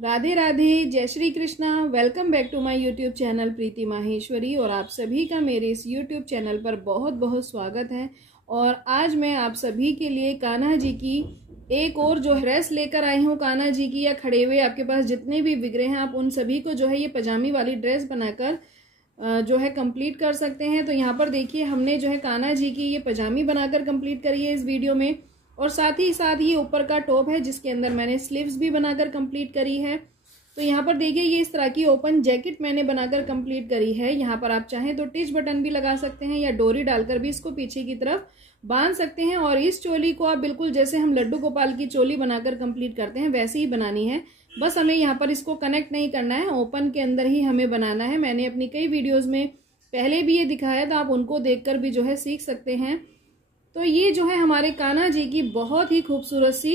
राधे राधे, जय Shri Krishna. Welcome back to my YouTube channel Preeti Maheshwari. और आप सभी का मेरे इस यूट्यूब चैनल पर बहुत बहुत स्वागत है। और आज मैं आप सभी के लिए कान्हा जी की एक और जो ड्रेस लेकर आई हूँ, कान्हा जी की, या खड़े हुए आपके पास जितने भी विग्रह हैं आप उन सभी को जो है ये पजामी वाली ड्रेस बनाकर जो है कंप्लीट कर सकते हैं। तो यहाँ पर देखिए हमने जो है कान्हा जी की ये पजामी बनाकर कंप्लीट करी है इस वीडियो में। और साथ ही साथ ये ऊपर का टॉप है जिसके अंदर मैंने स्लीव्स भी बनाकर कंप्लीट करी है। तो यहाँ पर देखिए ये इस तरह की ओपन जैकेट मैंने बनाकर कंप्लीट करी है। यहाँ पर आप चाहें तो टिच बटन भी लगा सकते हैं या डोरी डालकर भी इसको पीछे की तरफ बांध सकते हैं। और इस चोली को आप बिल्कुल जैसे हम लड्डू गोपाल की चोली बनाकर कंप्लीट करते हैं वैसे ही बनानी है। बस हमें यहाँ पर इसको कनेक्ट नहीं करना है, ओपन के अंदर ही हमें बनाना है। मैंने अपनी कई वीडियोज में पहले भी ये दिखाया था, आप उनको देखकर भी जो है सीख सकते हैं। तो ये जो है हमारे कान्हा जी की बहुत ही खूबसूरत सी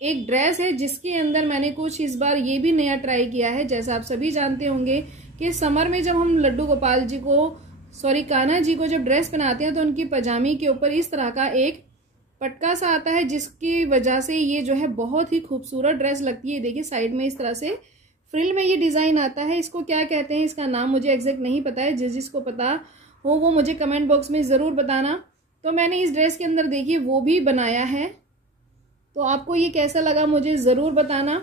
एक ड्रेस है जिसके अंदर मैंने कुछ इस बार ये भी नया ट्राई किया है। जैसा आप सभी जानते होंगे कि समर में जब हम लड्डू गोपाल जी को कान्हा जी को जब ड्रेस पहनाते हैं तो उनकी पजामी के ऊपर इस तरह का एक पटका सा आता है जिसकी वजह से ये जो है बहुत ही खूबसूरत ड्रेस लगती है। देखिए साइड में इस तरह से फ्रिल में ये डिजाइन आता है। इसको क्या कहते हैं, इसका नाम मुझे एग्जैक्ट नहीं पता है। जिसको पता हो वो मुझे कमेंट बॉक्स में जरूर बताना। तो मैंने इस ड्रेस के अंदर देखिए वो भी बनाया है। तो आपको ये कैसा लगा मुझे ज़रूर बताना।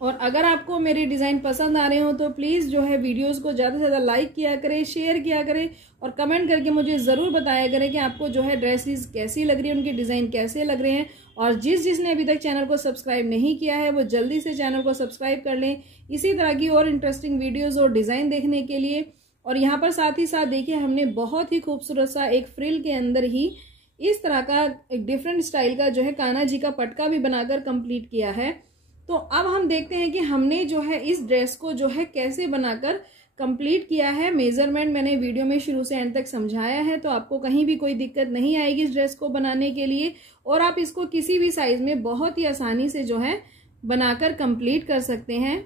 और अगर आपको मेरे डिज़ाइन पसंद आ रहे हो तो प्लीज़ जो है वीडियोस को ज़्यादा से ज़्यादा लाइक किया करें, शेयर किया करें और कमेंट करके मुझे ज़रूर बताया करें कि आपको जो है ड्रेसेस कैसी लग रही है, उनके डिज़ाइन कैसे लग रहे हैं। और जिसने अभी तक चैनल को सब्सक्राइब नहीं किया है वो जल्दी से चैनल को सब्सक्राइब कर लें इसी तरह की और इंटरेस्टिंग वीडियोज़ और डिज़ाइन देखने के लिए। और यहाँ पर साथ ही साथ देखिए हमने बहुत ही खूबसूरत सा एक फ्रिल के अंदर ही इस तरह का एक डिफरेंट स्टाइल का जो है कान्हा जी का पटका भी बनाकर कंप्लीट किया है। तो अब हम देखते हैं कि हमने जो है इस ड्रेस को जो है कैसे बनाकर कंप्लीट किया है। मेजरमेंट मैंने वीडियो में शुरू से एंड तक समझाया है, तो आपको कहीं भी कोई दिक्कत नहीं आएगी इस ड्रेस को बनाने के लिए। और आप इसको किसी भी साइज में बहुत ही आसानी से जो है बनाकर कंप्लीट कर सकते हैं।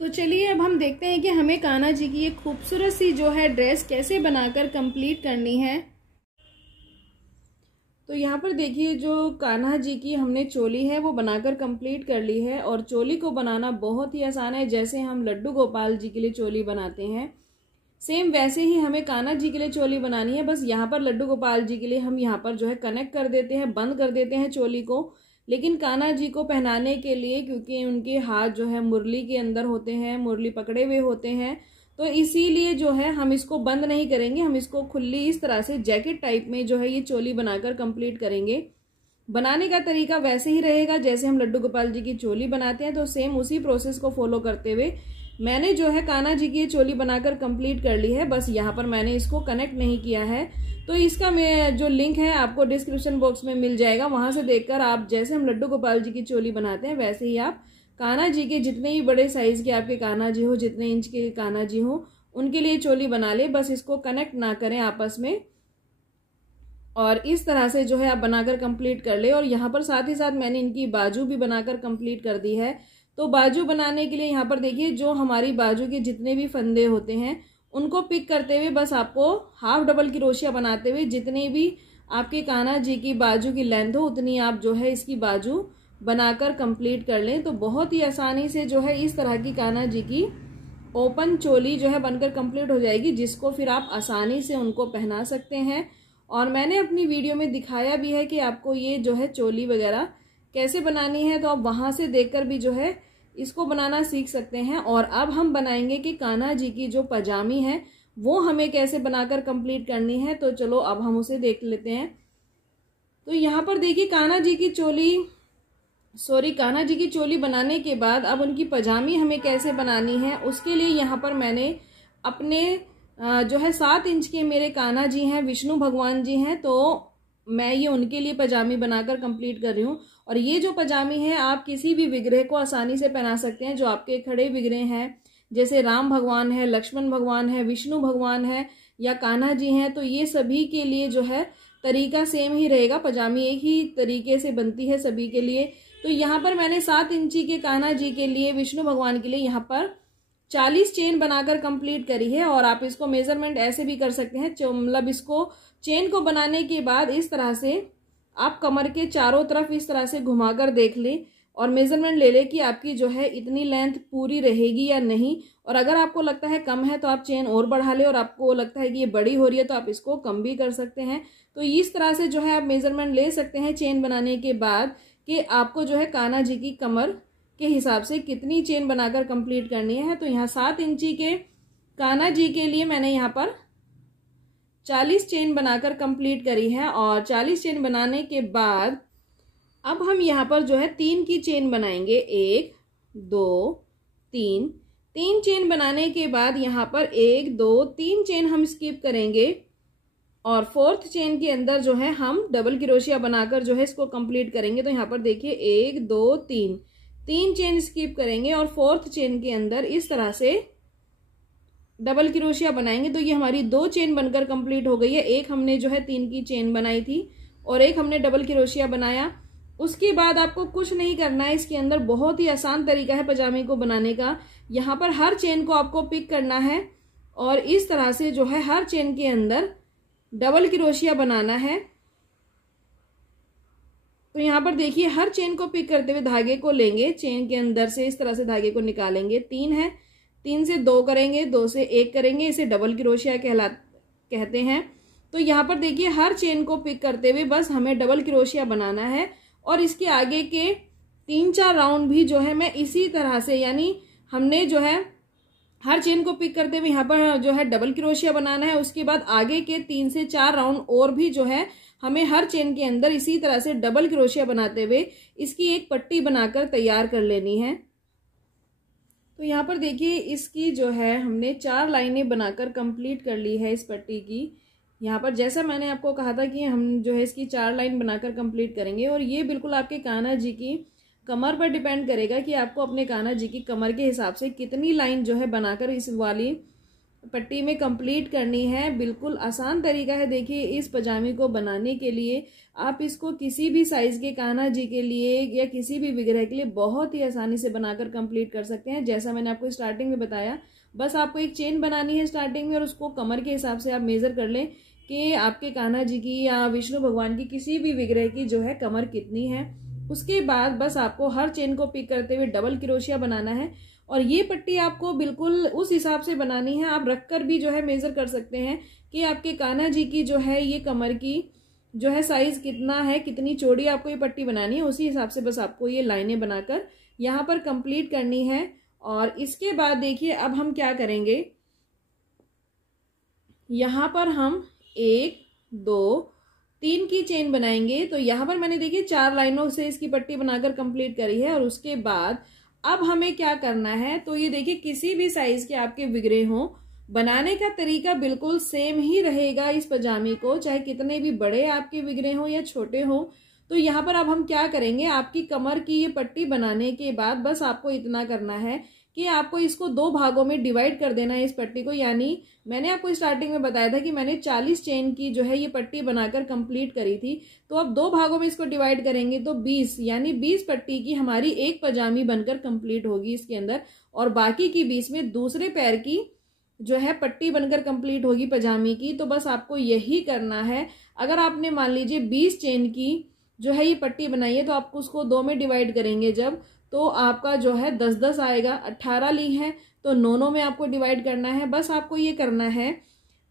तो चलिए अब हम देखते हैं कि हमें कान्हा जी की एक खूबसूरत सी जो है ड्रेस कैसे बनाकर कंप्लीट करनी है। तो यहाँ पर देखिए जो कान्हा जी की हमने चोली है वो बनाकर कंप्लीट कर ली है। और चोली को बनाना बहुत ही आसान है। जैसे हम लड्डू गोपाल जी के लिए चोली बनाते हैं सेम वैसे ही हमें कान्हा जी के लिए चोली बनानी है। बस यहाँ पर लड्डू गोपाल जी के लिए हम यहाँ पर जो है कनेक्ट कर देते हैं, बंद कर देते हैं चोली को। लेकिन कान्हा जी को पहनाने के लिए क्योंकि उनके हाथ जो है मुरली के अंदर होते हैं, मुरली पकड़े हुए होते हैं, तो इसीलिए जो है हम इसको बंद नहीं करेंगे। हम इसको खुली इस तरह से जैकेट टाइप में जो है ये चोली बनाकर कंप्लीट करेंगे। बनाने का तरीका वैसे ही रहेगा जैसे हम लड्डू गोपाल जी की चोली बनाते हैं। तो सेम उसी प्रोसेस को फॉलो करते हुए मैंने जो है कान्हा जी की चोली बनाकर कंप्लीट कर ली है। बस यहाँ पर मैंने इसको कनेक्ट नहीं किया है। तो इसका मैं जो लिंक है आपको डिस्क्रिप्शन बॉक्स में मिल जाएगा, वहां से देखकर आप जैसे हम लड्डू गोपाल जी की चोली बनाते हैं वैसे ही आप कान्हा जी के जितने भी बड़े साइज के आपके कान्हा जी हो, जितने इंच के कान्हा जी हो, उनके लिए चोली बना ले। बस इसको कनेक्ट ना करें आपस में। और इस तरह से जो है आप बनाकर कंप्लीट कर ले। और यहाँ पर साथ ही साथ मैंने इनकी बाजू भी बनाकर कंप्लीट कर दी है। तो बाजू बनाने के लिए यहाँ पर देखिए जो हमारी बाजू के जितने भी फंदे होते हैं उनको पिक करते हुए बस आपको हाफ डबल क्रोशिया बनाते हुए जितनी भी आपके कान्हा जी की बाजू की लेंथ हो उतनी आप जो है इसकी बाजू बनाकर कंप्लीट कर लें। तो बहुत ही आसानी से जो है इस तरह की कान्हा जी की ओपन चोली जो है बनकर कंप्लीट हो जाएगी, जिसको फिर आप आसानी से उनको पहना सकते हैं। और मैंने अपनी वीडियो में दिखाया भी है कि आपको ये जो है चोली वगैरह कैसे बनानी है, तो आप वहां से देखकर भी जो है इसको बनाना सीख सकते हैं। और अब हम बनाएंगे कि कान्हा जी की जो पजामी है वो हमें कैसे बनाकर कंप्लीट करनी है। तो चलो अब हम उसे देख लेते हैं। तो यहाँ पर देखिए कान्हा जी की चोली बनाने के बाद अब उनकी पजामी हमें कैसे बनानी है उसके लिए यहाँ पर मैंने अपने जो है 7 इंच के मेरे कान्हा जी हैं, विष्णु भगवान जी हैं, तो मैं ये उनके लिए पजामी बनाकर कंप्लीट कर रही हूँ। और ये जो पजामी है आप किसी भी विग्रह को आसानी से पहना सकते हैं। जो आपके खड़े विग्रह हैं जैसे राम भगवान है, लक्ष्मण भगवान है, विष्णु भगवान है या कान्हा जी हैं, तो ये सभी के लिए जो है तरीका सेम ही रहेगा। पजामी एक ही तरीके से बनती है सभी के लिए। तो यहाँ पर मैंने 7 इंची के कान्हा जी के लिए, विष्णु भगवान के लिए यहाँ पर 40 चेन बनाकर कंप्लीट करी है। और आप इसको मेजरमेंट ऐसे भी कर सकते हैं, मतलब इसको चेन को बनाने के बाद इस तरह से आप कमर के चारों तरफ इस तरह से घुमाकर देख लें। और मेजरमेंट ले ले कि आपकी जो है इतनी लेंथ पूरी रहेगी या नहीं। और अगर आपको लगता है कम है तो आप चेन और बढ़ा ले, और आपको लगता है कि ये बड़ी हो रही है तो आप इसको कम भी कर सकते हैं। तो इस तरह से जो है आप मेजरमेंट ले सकते हैं चेन बनाने के बाद कि आपको जो है कान्हा जी की कमर के हिसाब से कितनी चेन बनाकर कंप्लीट करनी है। तो यहाँ 7 इंची के कान्हा जी के लिए मैंने यहाँ पर 40 चेन बनाकर कंप्लीट करी है। और 40 चेन बनाने के बाद अब हम यहाँ पर जो है 3 की चेन बनाएंगे। 1 2 3 3 चेन बनाने के बाद यहाँ पर 1 2 3 चेन हम स्किप करेंगे और 4th चेन के अंदर जो है हम डबल क्रोशिया बनाकर जो है इसको कंप्लीट करेंगे। तो यहाँ पर देखिए 1 2 3 चेन स्किप करेंगे और 4th चेन के अंदर इस तरह से डबल क्रोशिया बनाएंगे। तो ये हमारी 2 चेन बनकर कंप्लीट हो गई है। एक हमने जो है 3 की चेन बनाई थी और एक हमने डबल क्रोशिया बनाया। उसके बाद आपको कुछ नहीं करना है, इसके अंदर बहुत ही आसान तरीका है पजामे को बनाने का। यहाँ पर हर चेन को आपको पिक करना है और इस तरह से जो है हर चेन के अंदर डबल क्रोशिया बनाना है। तो यहाँ पर देखिए हर चेन को पिक करते हुए धागे को लेंगे, चेन के अंदर से इस तरह से धागे को निकालेंगे। 3 है, 3 से 2 करेंगे, 2 से 1 करेंगे, इसे डबल क्रोशिया कहते हैं। तो यहाँ पर देखिए हर चेन को पिक करते हुए बस हमें डबल क्रोशिया बनाना है और इसके आगे के 3-4 राउंड भी जो है मैं इसी तरह से, यानी हमने जो है हर चेन को पिक करते हुए यहाँ पर जो है डबल क्रोशिया बनाना है। उसके बाद आगे के 3 से 4 राउंड और भी जो है हमें हर चेन के अंदर इसी तरह से डबल क्रोशिया बनाते हुए इसकी एक पट्टी बनाकर तैयार कर लेनी है। तो यहाँ पर देखिए इसकी जो है हमने 4 लाइनें बनाकर कंप्लीट कर ली है इस पट्टी की। यहाँ पर जैसा मैंने आपको कहा था कि हम जो है इसकी 4 लाइन बनाकर कंप्लीट करेंगे और ये बिल्कुल आपके कान्हा जी की कमर पर डिपेंड करेगा कि आपको अपने कान्हा जी की कमर के हिसाब से कितनी लाइन जो है बनाकर इस वाली पट्टी में कंप्लीट करनी है। बिल्कुल आसान तरीका है। देखिए इस पजामे को बनाने के लिए आप इसको किसी भी साइज के कान्हा जी के लिए या किसी भी विग्रह के लिए बहुत ही आसानी से बनाकर कंप्लीट कर सकते हैं। जैसा मैंने आपको स्टार्टिंग में बताया, बस आपको एक चेन बनानी है स्टार्टिंग में और उसको कमर के हिसाब से आप मेजर कर लें कि आपके कान्हा जी की या विष्णु भगवान की किसी भी विग्रह की जो है कमर कितनी है। उसके बाद बस आपको हर चेन को पिक करते हुए डबल क्रोशिया बनाना है और ये पट्टी आपको बिल्कुल उस हिसाब से बनानी है। आप रखकर भी जो है मेजर कर सकते हैं कि आपके कान्हा जी की जो है ये कमर की जो है साइज कितना है, कितनी चौड़ी आपको ये पट्टी बनानी है। उसी हिसाब से बस आपको ये लाइनें बनाकर यहाँ पर कंप्लीट करनी है। और इसके बाद देखिए अब हम क्या करेंगे, यहाँ पर हम 1 2 3 की चेन बनाएंगे। तो यहाँ पर मैंने देखिए 4 लाइनों से इसकी पट्टी बनाकर कंप्लीट करी है। और उसके बाद अब हमें क्या करना है, तो ये देखिए किसी भी साइज के आपके विग्रह हों, बनाने का तरीका बिल्कुल सेम ही रहेगा इस पजामे को, चाहे कितने भी बड़े आपके विग्रह हों या छोटे हों। तो यहाँ पर अब हम क्या करेंगे, आपकी कमर की ये पट्टी बनाने के बाद बस आपको इतना करना है कि आपको इसको 2 भागों में डिवाइड कर देना है इस पट्टी को। यानी मैंने आपको स्टार्टिंग में बताया था कि मैंने 40 चेन की जो है ये पट्टी बनाकर कंप्लीट करी थी। तो अब 2 भागों में इसको डिवाइड करेंगे तो 20, यानी 20 पट्टी की हमारी एक पजामी बनकर कंप्लीट होगी इसके अंदर। और बाकी की 20 में दूसरे पैर की जो है पट्टी बनकर कंप्लीट होगी पजामी की। तो बस आपको यही करना है। अगर आपने मान लीजिए 20 चेन की जो है ये पट्टी बनाई है तो आपको उसको 2 में डिवाइड करेंगे जब, तो आपका जो है 10-10 आएगा। 18 ली है तो 9 में आपको डिवाइड करना है। बस आपको ये करना है।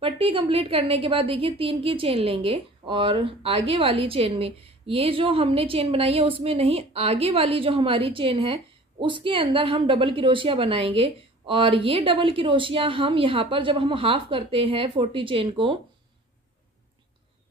पट्टी कंप्लीट करने के बाद देखिए 3 की चेन लेंगे और आगे वाली चेन में, ये जो हमने चेन बनाई है उसमें नहीं, आगे वाली जो हमारी चेन है उसके अंदर हम डबल क्रोशिया बनाएंगे। और ये डबल क्रोशिया हम यहाँ पर जब हम हाफ करते हैं 40 चेन को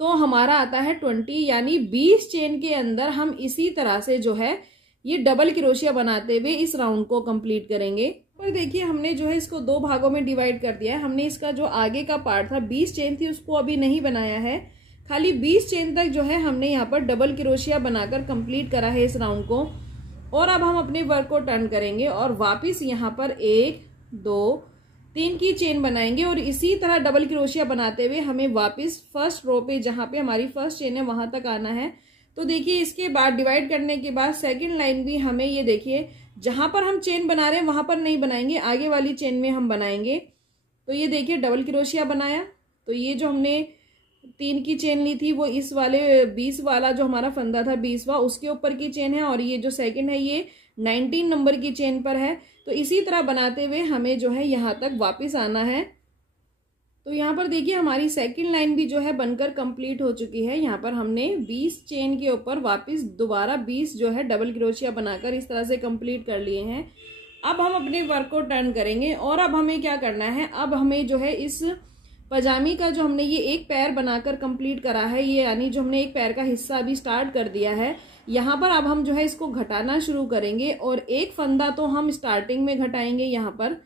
तो हमारा आता है 20, यानी 20 चेन के अंदर हम इसी तरह से जो है ये डबल क्रोशिया बनाते हुए इस राउंड को कंप्लीट करेंगे। पर देखिए हमने जो है इसको 2 भागों में डिवाइड कर दिया है। हमने इसका जो आगे का पार्ट था 20 चेन थी उसको अभी नहीं बनाया है, खाली 20 चेन तक जो है हमने यहाँ पर डबल क्रोशिया बनाकर कंप्लीट करा है इस राउंड को। और अब हम अपने वर्क को टर्न करेंगे और वापिस यहाँ पर 1 2 3 की चेन बनाएंगे और इसी तरह डबल क्रोशिया बनाते हुए हमें वापिस फर्स्ट रो पे जहाँ पे हमारी फर्स्ट चेन है वहां तक आना है। तो देखिए इसके बाद डिवाइड करने के बाद सेकंड लाइन भी हमें ये देखिए जहां पर हम चेन बना रहे हैं वहां पर नहीं बनाएंगे, आगे वाली चेन में हम बनाएंगे। तो ये देखिए डबल क्रोशिया बनाया। तो ये जो हमने 3 की चेन ली थी वो इस वाले 20 वाला जो हमारा फंदा था 20वां उसके ऊपर की चेन है, और ये जो सेकंड है ये 19 नंबर की चेन पर है। तो इसी तरह बनाते हुए हमें जो है यहाँ तक वापस आना है। तो यहाँ पर देखिए हमारी सेकंड लाइन भी जो है बनकर कंप्लीट हो चुकी है। यहाँ पर हमने 20 चेन के ऊपर वापस दोबारा 20 जो है डबल क्रोशिया बनाकर इस तरह से कंप्लीट कर लिए हैं। अब हम अपने वर्क को टर्न करेंगे, और अब हमें क्या करना है, अब हमें जो है इस पजामी का जो हमने ये एक पैर बनाकर कंप्लीट करा है, ये यानी जो हमने एक पैर का हिस्सा अभी स्टार्ट कर दिया है, यहाँ पर अब हम जो है इसको घटाना शुरू करेंगे। और एक फंदा तो हम स्टार्टिंग में घटाएंगे यहाँ पर,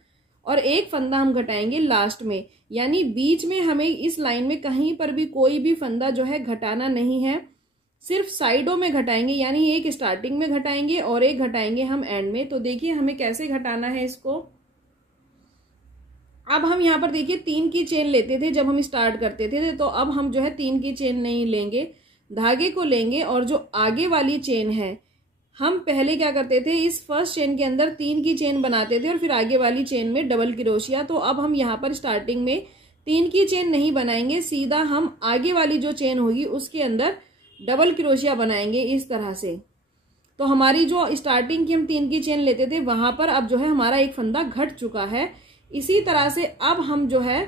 और एक फंदा हम घटाएंगे लास्ट में, यानी बीच में हमें इस लाइन में कहीं पर भी कोई भी फंदा जो है घटाना नहीं है, सिर्फ साइडों में घटाएंगे, यानी एक स्टार्टिंग में घटाएंगे और एक घटाएंगे हम एंड में। तो देखिए हमें कैसे घटाना है इसको। अब हम यहाँ पर देखिए 3 की चेन लेते थे जब हम स्टार्ट करते थे, तो अब हम जो है 3 की चेन नहीं लेंगे, धागे को लेंगे, और जो आगे वाली चेन है हम पहले क्या करते थे, इस फर्स्ट चेन के अंदर 3 की चेन बनाते थे और फिर आगे वाली चेन में डबल क्रोशिया। तो अब हम यहाँ पर स्टार्टिंग में 3 की चेन नहीं बनाएंगे, सीधा हम आगे वाली जो चेन होगी उसके अंदर डबल क्रोशिया बनाएंगे इस तरह से। तो हमारी जो स्टार्टिंग की हम 3 की चेन लेते थे वहां पर अब जो है हमारा एक फंदा घट चुका है। इसी तरह से अब हम जो है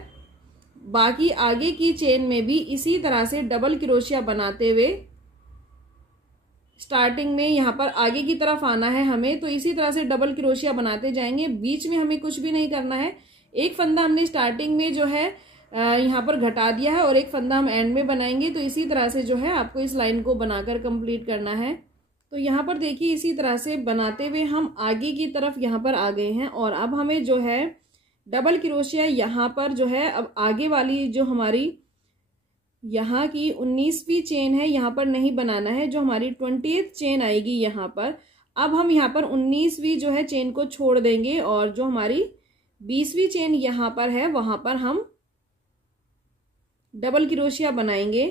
बाकी आगे की चेन में भी इसी तरह से डबल क्रोशिया बनाते हुए स्टार्टिंग में यहाँ पर आगे की तरफ आना है हमें। तो इसी तरह से डबल क्रोशिया बनाते जाएंगे, बीच में हमें कुछ भी नहीं करना है। एक फंदा हमने स्टार्टिंग में जो है यहाँ पर घटा दिया है और एक फंदा हम एंड में बनाएंगे। तो इसी तरह से जो है आपको इस लाइन को बनाकर कंप्लीट करना है। तो यहाँ पर देखिए इसी तरह से बनाते हुए हम आगे की तरफ यहाँ पर आ गए हैं, और अब हमें जो है डबल क्रोशिया यहाँ पर जो है अब आगे वाली जो हमारी यहाँ की 19वीं चेन है यहाँ पर नहीं बनाना है, जो हमारी 20th चेन आएगी यहाँ पर। अब हम यहाँ पर 19वीं जो है चेन को छोड़ देंगे, और जो हमारी 20वीं चेन यहाँ पर है वहां पर हम डबल क्रोशिया बनाएंगे।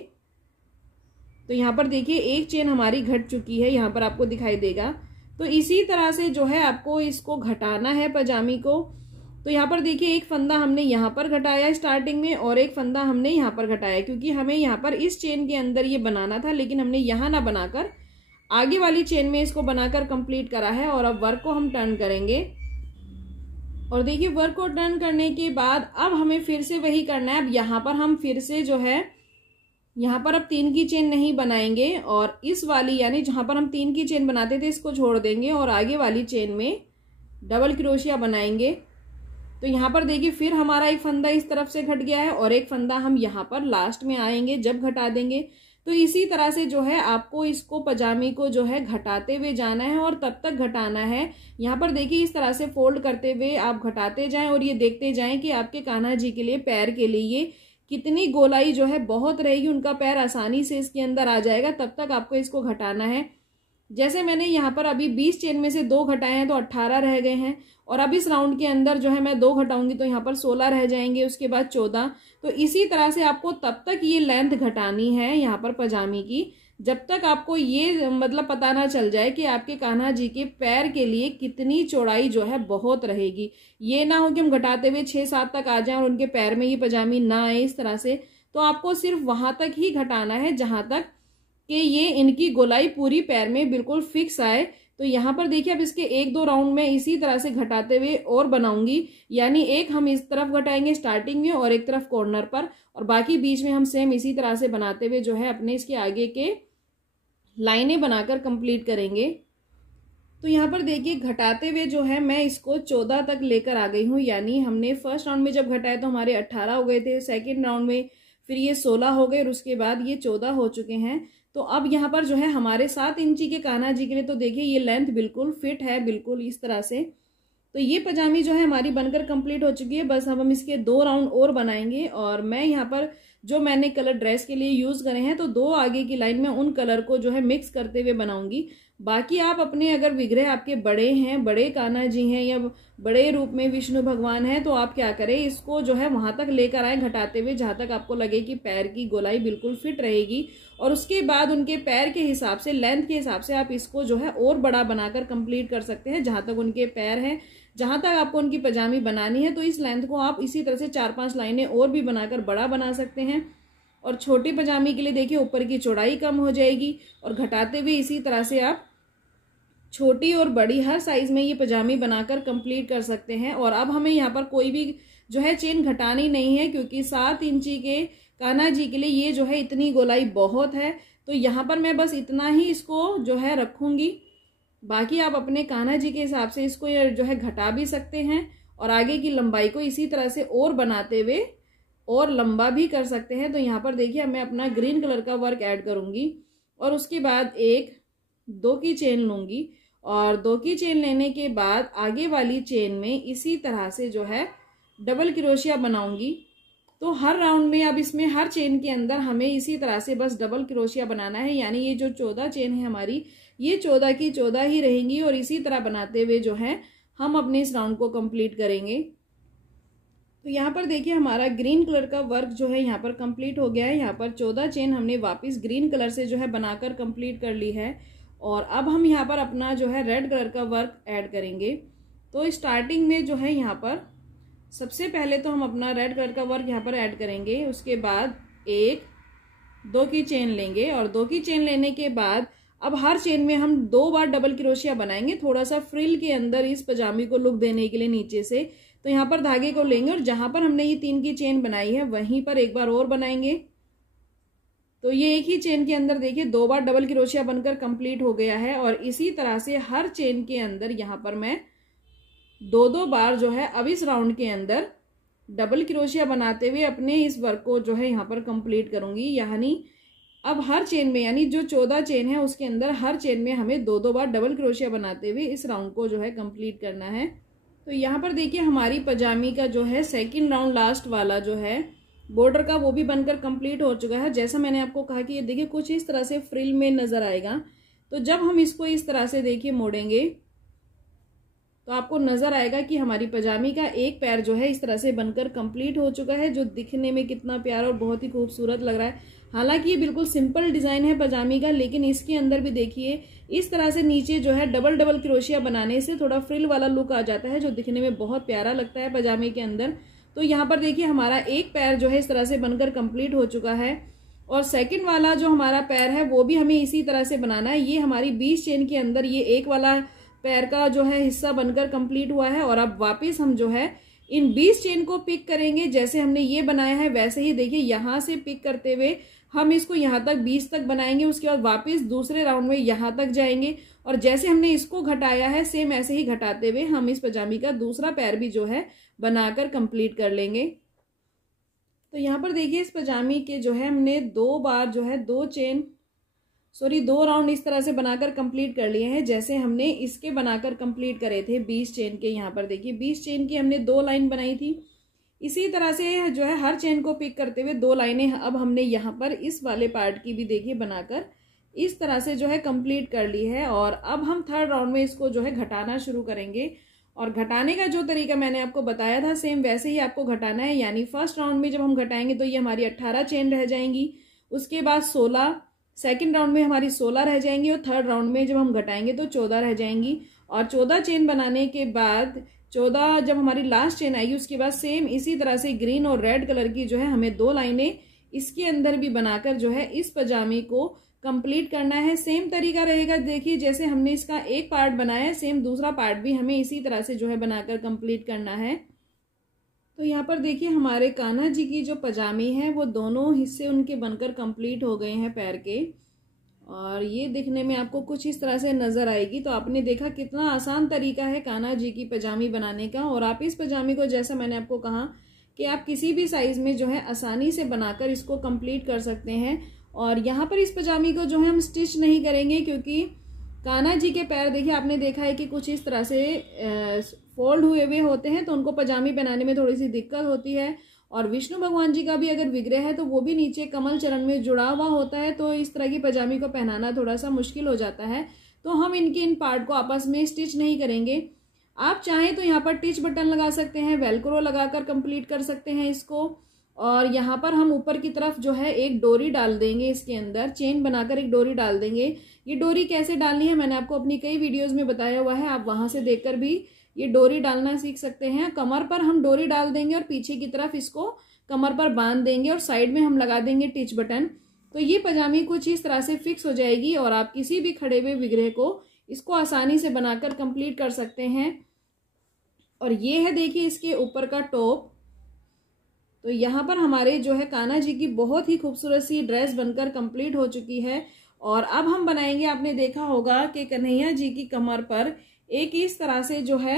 तो यहाँ पर देखिए एक चेन हमारी घट चुकी है, यहाँ पर आपको दिखाई देगा। तो इसी तरह से जो है आपको इसको घटाना है पजामी को। तो यहाँ पर देखिए एक फंदा हमने यहाँ पर घटाया स्टार्टिंग में, और एक फंदा हमने यहाँ पर घटाया, क्योंकि हमें यहाँ पर इस चेन के अंदर ये बनाना था, लेकिन हमने यहाँ ना बनाकर आगे वाली चेन में इसको बनाकर कंप्लीट करा है। और अब वर्क को हम टर्न करेंगे, और देखिए वर्क को टर्न करने के बाद अब हमें फिर से वही करना है। अब यहाँ पर हम फिर से जो है यहाँ पर अब 3 की चेन नहीं बनाएंगे, और इस वाली यानी जहां पर हम 3 की चेन बनाते थे इसको छोड़ देंगे और आगे वाली चेन में डबल क्रोशिया बनाएंगे। तो यहाँ पर देखिए फिर हमारा एक फंदा इस तरफ से घट गया है, और एक फंदा हम यहाँ पर लास्ट में आएंगे जब घटा देंगे। तो इसी तरह से जो है आपको इसको पजामी को जो है घटाते हुए जाना है, और तब तक घटाना है। यहाँ पर देखिए इस तरह से फोल्ड करते हुए आप घटाते जाएं, और ये देखते जाएं कि आपके कान्हा जी के लिए पैर के लिए कितनी गोलाई जो है बहुत रहेगी, उनका पैर आसानी से इसके अंदर आ जाएगा। तब तक आपको इसको घटाना है। जैसे मैंने यहाँ पर अभी 20 चेन में से 2 घटाए हैं तो 18 रह गए हैं, और अब इस राउंड के अंदर जो है मैं 2 घटाऊंगी तो यहाँ पर 16 रह जाएंगे, उसके बाद 14। तो इसी तरह से आपको तब तक ये लेंथ घटानी है यहाँ पर पजामी की, जब तक आपको ये मतलब पता ना चल जाए कि आपके कान्हा जी के पैर के लिए कितनी चौड़ाई जो है बहुत रहेगी। ये ना हो कि हम घटाते हुए 6-7 तक आ जाएं और उनके पैर में ये पजामी ना आए इस तरह से। तो आपको सिर्फ वहां तक ही घटाना है जहां तक कि ये इनकी गोलाई पूरी पैर में बिल्कुल फिक्स आए। तो यहाँ पर देखिए अब इसके 1-2 राउंड में इसी तरह से घटाते हुए और बनाऊंगी, यानी एक हम इस तरफ घटाएंगे स्टार्टिंग में और एक तरफ कॉर्नर पर, और बाकी बीच में हम सेम इसी तरह से बनाते हुए जो है अपने इसके आगे के लाइनें बनाकर कंप्लीट करेंगे। तो यहाँ पर देखिए घटाते हुए जो है मैं इसको 14 तक लेकर आ गई हूँ, यानी हमने फर्स्ट राउंड में जब घटाया तो हमारे 18 हो गए थे, सेकेंड राउंड में फिर ये 16 हो गए, और उसके बाद ये 14 हो चुके हैं। तो अब यहाँ पर जो है हमारे 7 इंची के कान्हा जी के लिए तो देखिए ये लेंथ बिल्कुल फिट है, बिल्कुल इस तरह से। तो ये पजामी जो है हमारी बनकर कंप्लीट हो चुकी है। बस अब हम इसके 2 राउंड और बनाएंगे, और मैं यहाँ पर जो मैंने कलर ड्रेस के लिए यूज करे हैं तो 2 आगे की लाइन में उन कलर को जो है मिक्स करते हुए बनाऊंगी। बाकी आप अपने अगर विग्रह आपके बड़े हैं, बड़े कान्हा जी हैं या बड़े रूप में विष्णु भगवान है, तो आप क्या करें इसको जो है वहां तक लेकर आए घटाते हुए जहां तक आपको लगे कि पैर की गोलाई बिल्कुल फिट रहेगी, और उसके बाद उनके पैर के हिसाब से लेंथ के हिसाब से आप इसको जो है और बड़ा बनाकर कंप्लीट कर सकते हैं। जहां तक उनके पैर हैं, जहां तक आपको उनकी पजामी बनानी है, तो इस लेंथ को आप इसी तरह से 4-5 लाइनें और भी बनाकर बड़ा बना सकते हैं। और छोटे पजामे के लिए देखिए ऊपर की चौड़ाई कम हो जाएगी, और घटाते हुए इसी तरह से आप छोटी और बड़ी हर साइज में ये पजामे बनाकर कंप्लीट कर सकते हैं। और अब हमें यहाँ पर कोई भी जो है चेन घटानी नहीं है, क्योंकि 7 इंची के कान्हा जी के लिए ये जो है इतनी गोलाई बहुत है। तो यहाँ पर मैं बस इतना ही इसको जो है रखूंगी, बाकी आप अपने कान्हा जी के हिसाब से इसको जो है घटा भी सकते हैं, और आगे की लंबाई को इसी तरह से और बनाते हुए और लंबा भी कर सकते हैं। तो यहाँ पर देखिए मैं अपना ग्रीन कलर का वर्क ऐड करूंगी, और उसके बाद 1 2 की चेन लूंगी, और 2 की चेन लेने के बाद आगे वाली चेन में इसी तरह से जो है डबल क्रोशिया बनाऊंगी। तो हर राउंड में अब इसमें हर चेन के अंदर हमें इसी तरह से बस डबल क्रोशिया बनाना है, यानी ये जो 14 चेन है हमारी, ये 14 की 14 ही रहेंगी, और इसी तरह बनाते हुए जो है हम अपने इस राउंड को कंप्लीट करेंगे। तो यहाँ पर देखिए हमारा ग्रीन कलर का वर्क जो है यहाँ पर कंप्लीट हो गया है। यहाँ पर 14 चेन हमने वापस ग्रीन कलर से जो है बनाकर कंप्लीट कर ली है, और अब हम यहाँ पर अपना जो है रेड कलर का वर्क ऐड करेंगे। तो स्टार्टिंग में जो है यहाँ पर सबसे पहले तो हम अपना रेड कलर का वर्क यहाँ पर ऐड करेंगे, उसके बाद 1 2 की चेन लेंगे, और 2 की चेन लेने के बाद अब हर चेन में हम 2 बार डबल क्रोशिया बनाएंगे, थोड़ा सा फ्रिल के अंदर इस पजामे को लुक देने के लिए नीचे से। तो यहाँ पर धागे को लेंगे और जहां पर हमने ये 3 की चेन बनाई है वहीं पर एक बार और बनाएंगे। तो ये एक ही चेन के अंदर देखिए 2 बार डबल क्रोशिया बनकर कंप्लीट हो गया है, और इसी तरह से हर चेन के अंदर यहाँ पर मैं 2-2 बार जो है अब इस राउंड के अंदर डबल क्रोशिया बनाते हुए अपने इस वर्क को जो है यहाँ पर कंप्लीट करूंगी। यानी अब हर चेन में, यानी जो 14 चेन है उसके अंदर हर चेन में हमें 2-2 बार डबल क्रोशिया बनाते हुए इस राउंड को जो है कंप्लीट करना है। तो यहाँ पर देखिए हमारी पजामी का जो है सेकंड राउंड लास्ट वाला जो है बॉर्डर का वो भी बनकर कंप्लीट हो चुका है। जैसा मैंने आपको कहा कि ये देखिए कुछ इस तरह से फ्रिल में नजर आएगा। तो जब हम इसको इस तरह से देखिए मोड़ेंगे तो आपको नजर आएगा कि हमारी पजामी का एक पैर जो है इस तरह से बनकर कंप्लीट हो चुका है, जो दिखने में कितना प्यारा और बहुत ही खूबसूरत लग रहा है। हालांकि ये बिल्कुल सिंपल डिजाइन है पजामी का, लेकिन इसके अंदर भी देखिए इस तरह से नीचे जो है डबल डबल क्रोशिया बनाने से थोड़ा फ्रिल वाला लुक आ जाता है, जो दिखने में बहुत प्यारा लगता है पजामे के अंदर। तो यहाँ पर देखिए हमारा एक पैर जो है इस तरह से बनकर कंप्लीट हो चुका है, और सेकंड वाला जो हमारा पैर है वो भी हमें इसी तरह से बनाना है। ये हमारी 20 चेन के अंदर ये एक वाला पैर का जो है हिस्सा बनकर कंप्लीट हुआ है, और अब वापस हम जो है इन 20 चेन को पिक करेंगे। जैसे हमने ये बनाया है वैसे ही देखिए यहाँ से पिक करते हुए हम इसको यहाँ तक 20 तक बनाएंगे। उसके बाद वापस दूसरे राउंड में यहाँ तक जाएंगे, और जैसे हमने इसको घटाया है सेम ऐसे ही घटाते हुए हम इस पजामी का दूसरा पैर भी जो है बनाकर कंप्लीट कर लेंगे। तो यहाँ पर देखिए इस पजामी के जो है हमने 2 बार जो है 2 राउंड इस तरह से बनाकर कंप्लीट कर लिए हैं, जैसे हमने इसके बनाकर कंप्लीट करे थे 20 चेन के। यहाँ पर देखिए 20 चेन की हमने 2 लाइन बनाई थी। इसी तरह से जो है हर चेन को पिक करते हुए 2 लाइनें अब हमने यहाँ पर इस वाले पार्ट की भी देखिए बनाकर इस तरह से जो है कंप्लीट कर ली है। और अब हम थर्ड राउंड में इसको जो है घटाना शुरू करेंगे, और घटाने का जो तरीका मैंने आपको बताया था सेम वैसे ही आपको घटाना है। यानी फर्स्ट राउंड में जब हम घटाएंगे तो ये हमारी 18 चेन रह जाएंगी, उसके बाद 16, सेकेंड राउंड में हमारी 16 रह जाएंगी, और थर्ड राउंड में जब हम घटाएंगे तो 14 रह जाएंगी। और 14 चेन बनाने के बाद 14 जब हमारी लास्ट चेन आएगी उसके बाद सेम इसी तरह से ग्रीन और रेड कलर की जो है हमें 2 लाइनें इसके अंदर भी बनाकर जो है इस पजामे को कंप्लीट करना है। सेम तरीका रहेगा, देखिए जैसे हमने इसका एक पार्ट बनाया है सेम दूसरा पार्ट भी हमें इसी तरह से जो है बनाकर कंप्लीट करना है। तो यहाँ पर देखिए हमारे कान्हा जी की जो पजामी है वो दोनों हिस्से उनके बनकर कंप्लीट हो गए हैं पैर के, और ये दिखने में आपको कुछ इस तरह से नजर आएगी। तो आपने देखा कितना आसान तरीका है कान्हा जी की पजामी बनाने का, और आप इस पजामी को जैसा मैंने आपको कहा कि आप किसी भी साइज में जो है आसानी से बनाकर इसको कंप्लीट कर सकते हैं। और यहाँ पर इस पजामी को जो है हम स्टिच नहीं करेंगे, क्योंकि कान्हा जी के पैर देखिए आपने देखा है कि कुछ इस तरह से फोल्ड हुए हुए होते हैं, तो उनको पजामी पहनाने में थोड़ी सी दिक्कत होती है। और विष्णु भगवान जी का भी अगर विग्रह है तो वो भी नीचे कमल चरण में जुड़ा हुआ होता है, तो इस तरह की पजामी को पहनाना थोड़ा सा मुश्किल हो जाता है। तो हम इनके इन पार्ट को आपस में स्टिच नहीं करेंगे। आप चाहें तो यहाँ पर टिच बटन लगा सकते हैं, वेलक्रो लगाकर कंप्लीट कर सकते हैं इसको। और यहाँ पर हम ऊपर की तरफ जो है एक डोरी डाल देंगे, इसके अंदर चेन बनाकर एक डोरी डाल देंगे। ये डोरी कैसे डालनी है मैंने आपको अपनी कई वीडियोस में बताया हुआ है, आप वहां से देखकर भी ये डोरी डालना सीख सकते हैं। कमर पर हम डोरी डाल देंगे और पीछे की तरफ इसको कमर पर बांध देंगे और साइड में हम लगा देंगे टिच बटन। तो ये पजामी कुछ इस तरह से फिक्स हो जाएगी और आप किसी भी खड़े हुए विग्रह को इसको आसानी से बनाकर कंप्लीट कर सकते हैं। और ये है देखिए इसके ऊपर का टॉप। तो यहाँ पर हमारे जो है कान्हा जी की बहुत ही खूबसूरत सी ड्रेस बनकर कंप्लीट हो चुकी है। और अब हम बनाएंगे, आपने देखा होगा कि कन्हैया जी की कमर पर एक इस तरह से जो है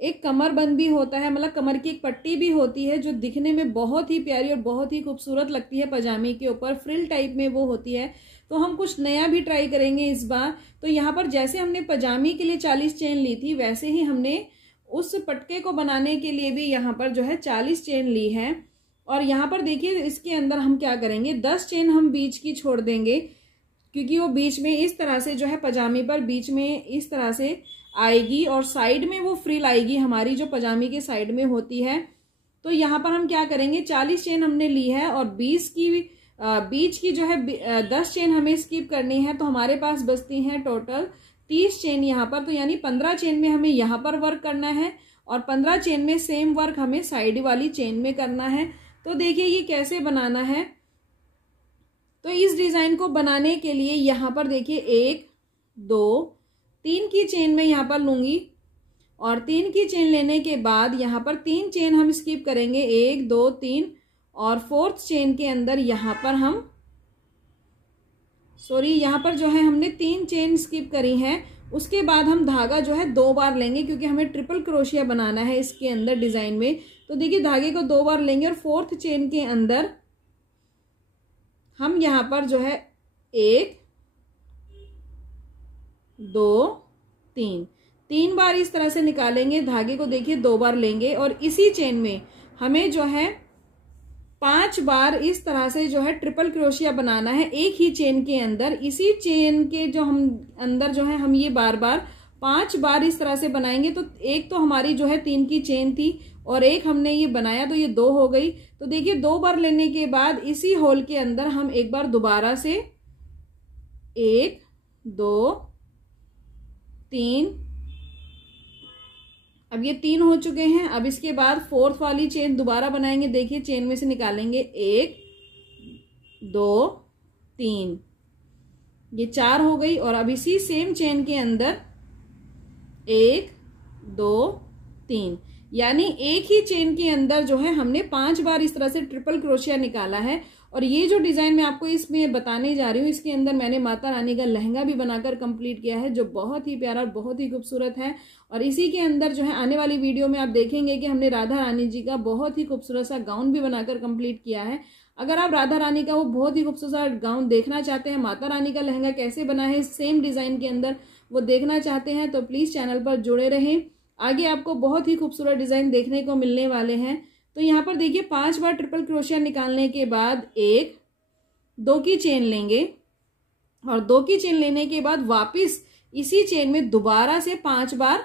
एक कमरबंद भी होता है, मतलब कमर की एक पट्टी भी होती है जो दिखने में बहुत ही प्यारी और बहुत ही खूबसूरत लगती है। पजामे के ऊपर फ्रिल टाइप में वो होती है। तो हम कुछ नया भी ट्राई करेंगे इस बार। तो यहाँ पर जैसे हमने पजामे के लिए 40 चेन ली थी, वैसे ही हमने उस पटके को बनाने के लिए भी यहाँ पर जो है 40 चेन ली है। और यहाँ पर देखिए इसके अंदर हम क्या करेंगे, 10 चेन हम बीच की छोड़ देंगे, क्योंकि वो बीच में इस तरह से जो है पजामे पर बीच में इस तरह से आएगी और साइड में वो फ्रिल आएगी हमारी जो पजामे के साइड में होती है। तो यहाँ पर हम क्या करेंगे, 40 चेन हमने ली है और 20 की बीच की जो है 10 चेन हमें स्किप करनी है। तो हमारे पास बचती हैं टोटल 30 चेन यहाँ पर। तो यानी 15 चेन में हमें यहाँ पर वर्क करना है और 15 चेन में सेम वर्क हमें साइड वाली चेन में करना है। तो देखिए ये कैसे बनाना है। तो इस डिजाइन को बनाने के लिए यहाँ पर देखिए 1 2 3 की चेन में यहाँ पर लूंगी और 3 की चेन लेने के बाद यहाँ पर 3 चेन हम स्किप करेंगे, 1 2 3, और 4th चेन के अंदर यहाँ पर हम यहाँ पर जो है हमने 3 चेन स्किप करी हैं। उसके बाद हम धागा जो है 2 बार लेंगे, क्योंकि हमें ट्रिपल क्रोशिया बनाना है इसके अंदर डिजाइन में। तो देखिए धागे को 2 बार लेंगे और 4th चेन के अंदर हम यहाँ पर जो है 1 2 3 बार इस तरह से निकालेंगे। धागे को देखिए 2 बार लेंगे और इसी चेन में हमें जो है 5 बार इस तरह से जो है ट्रिपल क्रोशिया बनाना है एक ही चेन के अंदर। इसी चेन के जो हम अंदर जो है हम ये बार बार 5 बार इस तरह से बनाएंगे। तो एक तो हमारी जो है 3 की चेन थी और एक हमने ये बनाया, तो ये 2 हो गई। तो देखिए 2 बार लेने के बाद इसी होल के अंदर हम एक बार दोबारा से 1 2 3, अब ये 3 हो चुके हैं। अब इसके बाद 4th वाली चेन दोबारा बनाएंगे। देखिए चेन में से निकालेंगे 1 2 3, ये 4 हो गई। और अब इसी सेम चेन के अंदर 1 2 3, यानी एक ही चेन के अंदर जो है हमने 5 बार इस तरह से ट्रिपल क्रोशिया निकाला है। और ये जो डिजाइन मैं आपको इसमें बताने जा रही हूँ, इसके अंदर मैंने माता रानी का लहंगा भी बनाकर कंप्लीट किया है, जो बहुत ही प्यारा और बहुत ही खूबसूरत है। और इसी के अंदर जो है आने वाली वीडियो में आप देखेंगे कि हमने राधा रानी जी का बहुत ही खूबसूरत सा गाउन भी बनाकर कंप्लीट किया है। अगर आप राधा रानी का वो बहुत ही खूबसूरत गाउन देखना चाहते हैं, माता रानी का लहंगा कैसे बना है सेम डिजाइन के अंदर, वो देखना चाहते हैं तो प्लीज चैनल पर जुड़े रहें। आगे आपको बहुत ही खूबसूरत डिजाइन देखने को मिलने वाले हैं। तो यहाँ पर देखिए 5 बार ट्रिपल क्रोशिया निकालने के बाद 1 2 की चेन लेंगे और 2 की चेन लेने के बाद वापस इसी चेन में दोबारा से 5 बार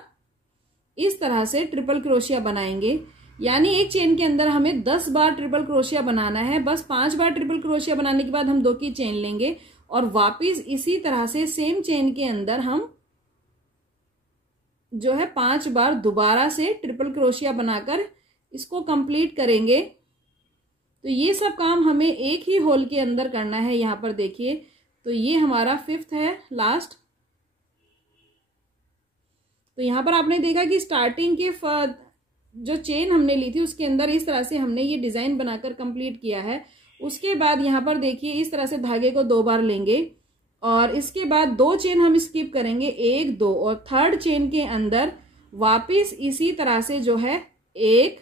इस तरह से ट्रिपल क्रोशिया बनाएंगे। यानी एक चेन के अंदर हमें 10 बार ट्रिपल क्रोशिया बनाना है। बस 5 बार ट्रिपल क्रोशिया बनाने के बाद हम 2 की चेन लेंगे और वापस इसी तरह से सेम चेन के अंदर हम जो है 5 बार दोबारा से ट्रिपल क्रोशिया बनाकर इसको कंप्लीट करेंगे। तो ये सब काम हमें एक ही होल के अंदर करना है। यहाँ पर देखिए, तो ये हमारा 5th है लास्ट। तो यहाँ पर आपने देखा कि स्टार्टिंग के जो चेन हमने ली थी उसके अंदर इस तरह से हमने ये डिजाइन बनाकर कंप्लीट किया है। उसके बाद यहाँ पर देखिए इस तरह से धागे को 2 बार लेंगे और इसके बाद 2 चेन हम स्किप करेंगे, 1 2, और 3rd चेन के अंदर वापिस इसी तरह से जो है 1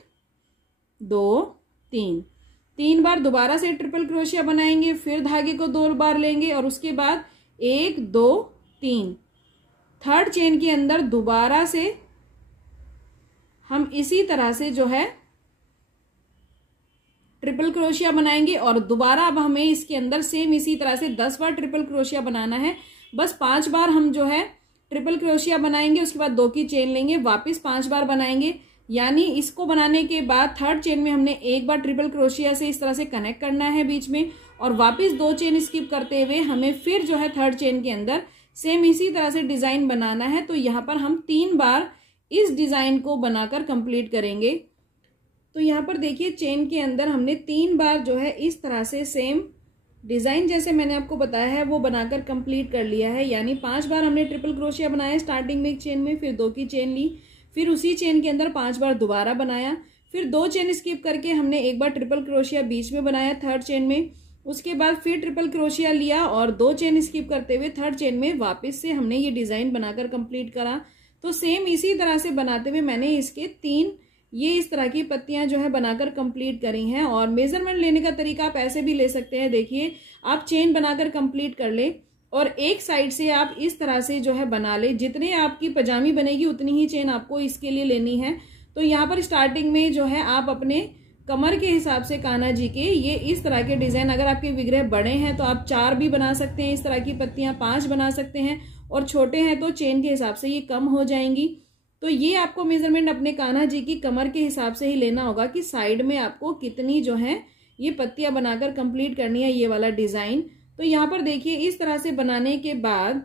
2 3 बार दोबारा से ट्रिपल क्रोशिया बनाएंगे। फिर धागे को 2 बार लेंगे और उसके बाद 1 2 3, 3rd चेन के अंदर दोबारा से हम इसी तरह से जो है ट्रिपल क्रोशिया बनाएंगे और दोबारा अब हमें इसके अंदर सेम इसी तरह से 10 बार ट्रिपल क्रोशिया बनाना है। बस 5 बार हम जो है ट्रिपल क्रोशिया बनाएंगे, उसके बाद 2 की चेन लेंगे, वापस 5 बार बनाएंगे। यानी इसको बनाने के बाद 3rd चेन में हमने 1 बार ट्रिपल क्रोशिया से इस तरह से कनेक्ट करना है बीच में और वापस 2 चेन स्किप करते हुए हमें फिर जो है 3rd चेन के अंदर सेम इसी तरह से डिजाइन बनाना है। तो यहाँ पर हम 3 बार इस डिजाइन को बनाकर कंप्लीट करेंगे। तो यहाँ पर देखिए चेन के अंदर हमने 3 बार जो है इस तरह से सेम डिजाइन जैसे मैंने आपको बताया है वो बनाकर कंप्लीट कर लिया है। यानी 5 बार हमने ट्रिपल क्रोशिया बनाया स्टार्टिंग में एक चेन में, फिर 2 की चेन ली, फिर उसी चेन के अंदर 5 बार दोबारा बनाया, फिर 2 चेन स्किप करके हमने एक बार ट्रिपल क्रोशिया बीच में बनाया थर्ड चेन में, उसके बाद फिर ट्रिपल क्रोशिया लिया और 2 चेन स्किप करते हुए थर्ड चेन में वापस से हमने ये डिजाइन बनाकर कंप्लीट करा। तो सेम इसी तरह से बनाते हुए मैंने इसके 3 ये इस तरह की पत्तियां जो है बनाकर कंप्लीट करी हैं। और मेजरमेंट लेने का तरीका आप ऐसे भी ले सकते हैं। देखिए आप चेन बनाकर कंप्लीट कर ले और एक साइड से आप इस तरह से जो है बना ले, जितने आपकी पजामी बनेगी उतनी ही चेन आपको इसके लिए लेनी है। तो यहाँ पर स्टार्टिंग में जो है आप अपने कमर के हिसाब से कान्हा जी के ये इस तरह के डिजाइन, अगर आपके विग्रह बड़े हैं तो आप 4 भी बना सकते हैं इस तरह की पत्तियां, 5 बना सकते हैं, और छोटे हैं तो चेन के हिसाब से ये कम हो जाएंगी। तो ये आपको मेजरमेंट अपने कान्हा जी की कमर के हिसाब से ही लेना होगा कि साइड में आपको कितनी जो है ये पत्तियां बनाकर कंप्लीट करनी है ये वाला डिजाइन। तो यहाँ पर देखिए इस तरह से बनाने के बाद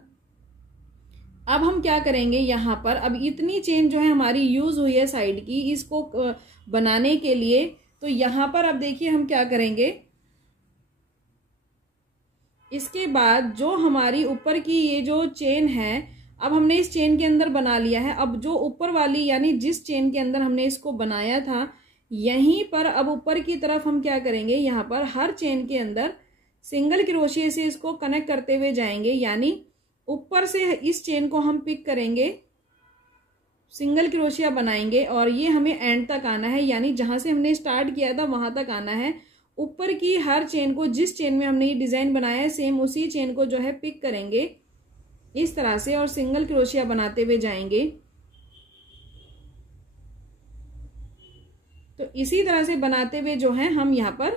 अब हम क्या करेंगे, यहाँ पर अब इतनी चेन जो है हमारी यूज हुई है साइड की इसको बनाने के लिए। तो यहाँ पर अब देखिए हम क्या करेंगे, इसके बाद जो हमारी ऊपर की ये जो चेन है अब हमने इस चेन के अंदर बना लिया है। अब जो ऊपर वाली यानी जिस चेन के अंदर हमने इसको बनाया था यहीं पर अब ऊपर की तरफ हम क्या करेंगे, यहाँ पर हर चेन के अंदर सिंगल क्रोशिया से इसको कनेक्ट करते हुए जाएंगे। यानी ऊपर से इस चेन को हम पिक करेंगे, सिंगल क्रोशिया बनाएंगे और ये हमें एंड तक आना है। यानी जहां से हमने स्टार्ट किया था वहां तक आना है। ऊपर की हर चेन को, जिस चेन में हमने ये डिजाइन बनाया है सेम उसी चेन को जो है पिक करेंगे इस तरह से और सिंगल क्रोशिया बनाते हुए जाएंगे। तो इसी तरह से बनाते हुए जो है हम यहाँ पर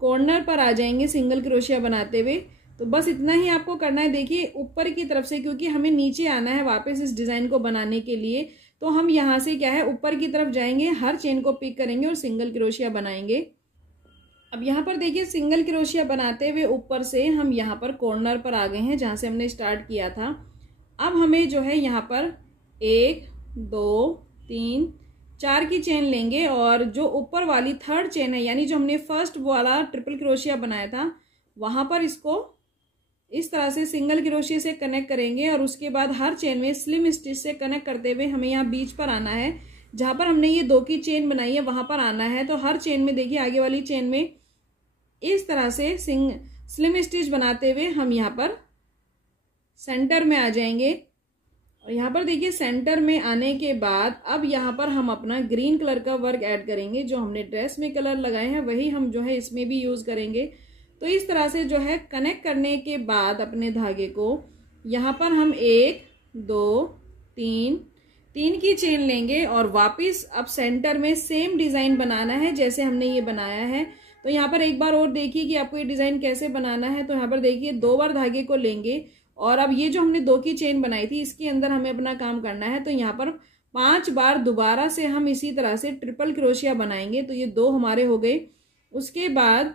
कॉर्नर पर आ जाएंगे सिंगल क्रोशिया बनाते हुए। तो बस इतना ही आपको करना है। देखिए ऊपर की तरफ से, क्योंकि हमें नीचे आना है वापस इस डिजाइन को बनाने के लिए, तो हम यहाँ से क्या है ऊपर की तरफ जाएंगे, हर चेन को पिक करेंगे और सिंगल क्रोशिया बनाएंगे। अब यहाँ पर देखिए सिंगल क्रोशिया बनाते हुए ऊपर से हम यहाँ पर कॉर्नर पर आ गए हैं जहां से हमने स्टार्ट किया था। अब हमें जो है यहाँ पर 1 2 3 4 की चेन लेंगे और जो ऊपर वाली थर्ड चेन है यानी जो हमने फर्स्ट वाला ट्रिपल क्रोशिया बनाया था वहां पर इसको इस तरह से सिंगल क्रोशिया से कनेक्ट करेंगे और उसके बाद हर चेन में स्लिम स्टिच से कनेक्ट करते हुए हमें यहाँ बीच पर आना है। जहां पर हमने ये 2 की चेन बनाई है वहां पर आना है। तो हर चेन में देखिए आगे वाली चेन में इस तरह से स्लिम स्टिच बनाते हुए हम यहाँ पर सेंटर में आ जाएंगे। और यहाँ पर देखिए सेंटर में आने के बाद अब यहाँ पर हम अपना ग्रीन कलर का वर्क ऐड करेंगे। जो हमने ड्रेस में कलर लगाए हैं वही हम जो है इसमें भी यूज करेंगे। तो इस तरह से जो है कनेक्ट करने के बाद अपने धागे को यहाँ पर हम 1 2 3 की चेन लेंगे और वापिस अब सेंटर में सेम डिजाइन बनाना है जैसे हमने ये बनाया है। तो यहाँ पर एक बार और देखिए कि आपको ये डिजाइन कैसे बनाना है। तो यहाँ पर देखिए 2 बार धागे को लेंगे और अब ये जो हमने 2 की चेन बनाई थी इसके अंदर हमें अपना काम करना है। तो यहाँ पर 5 बार दोबारा से हम इसी तरह से ट्रिपल क्रोशिया बनाएंगे। तो ये 2 हमारे हो गए। उसके बाद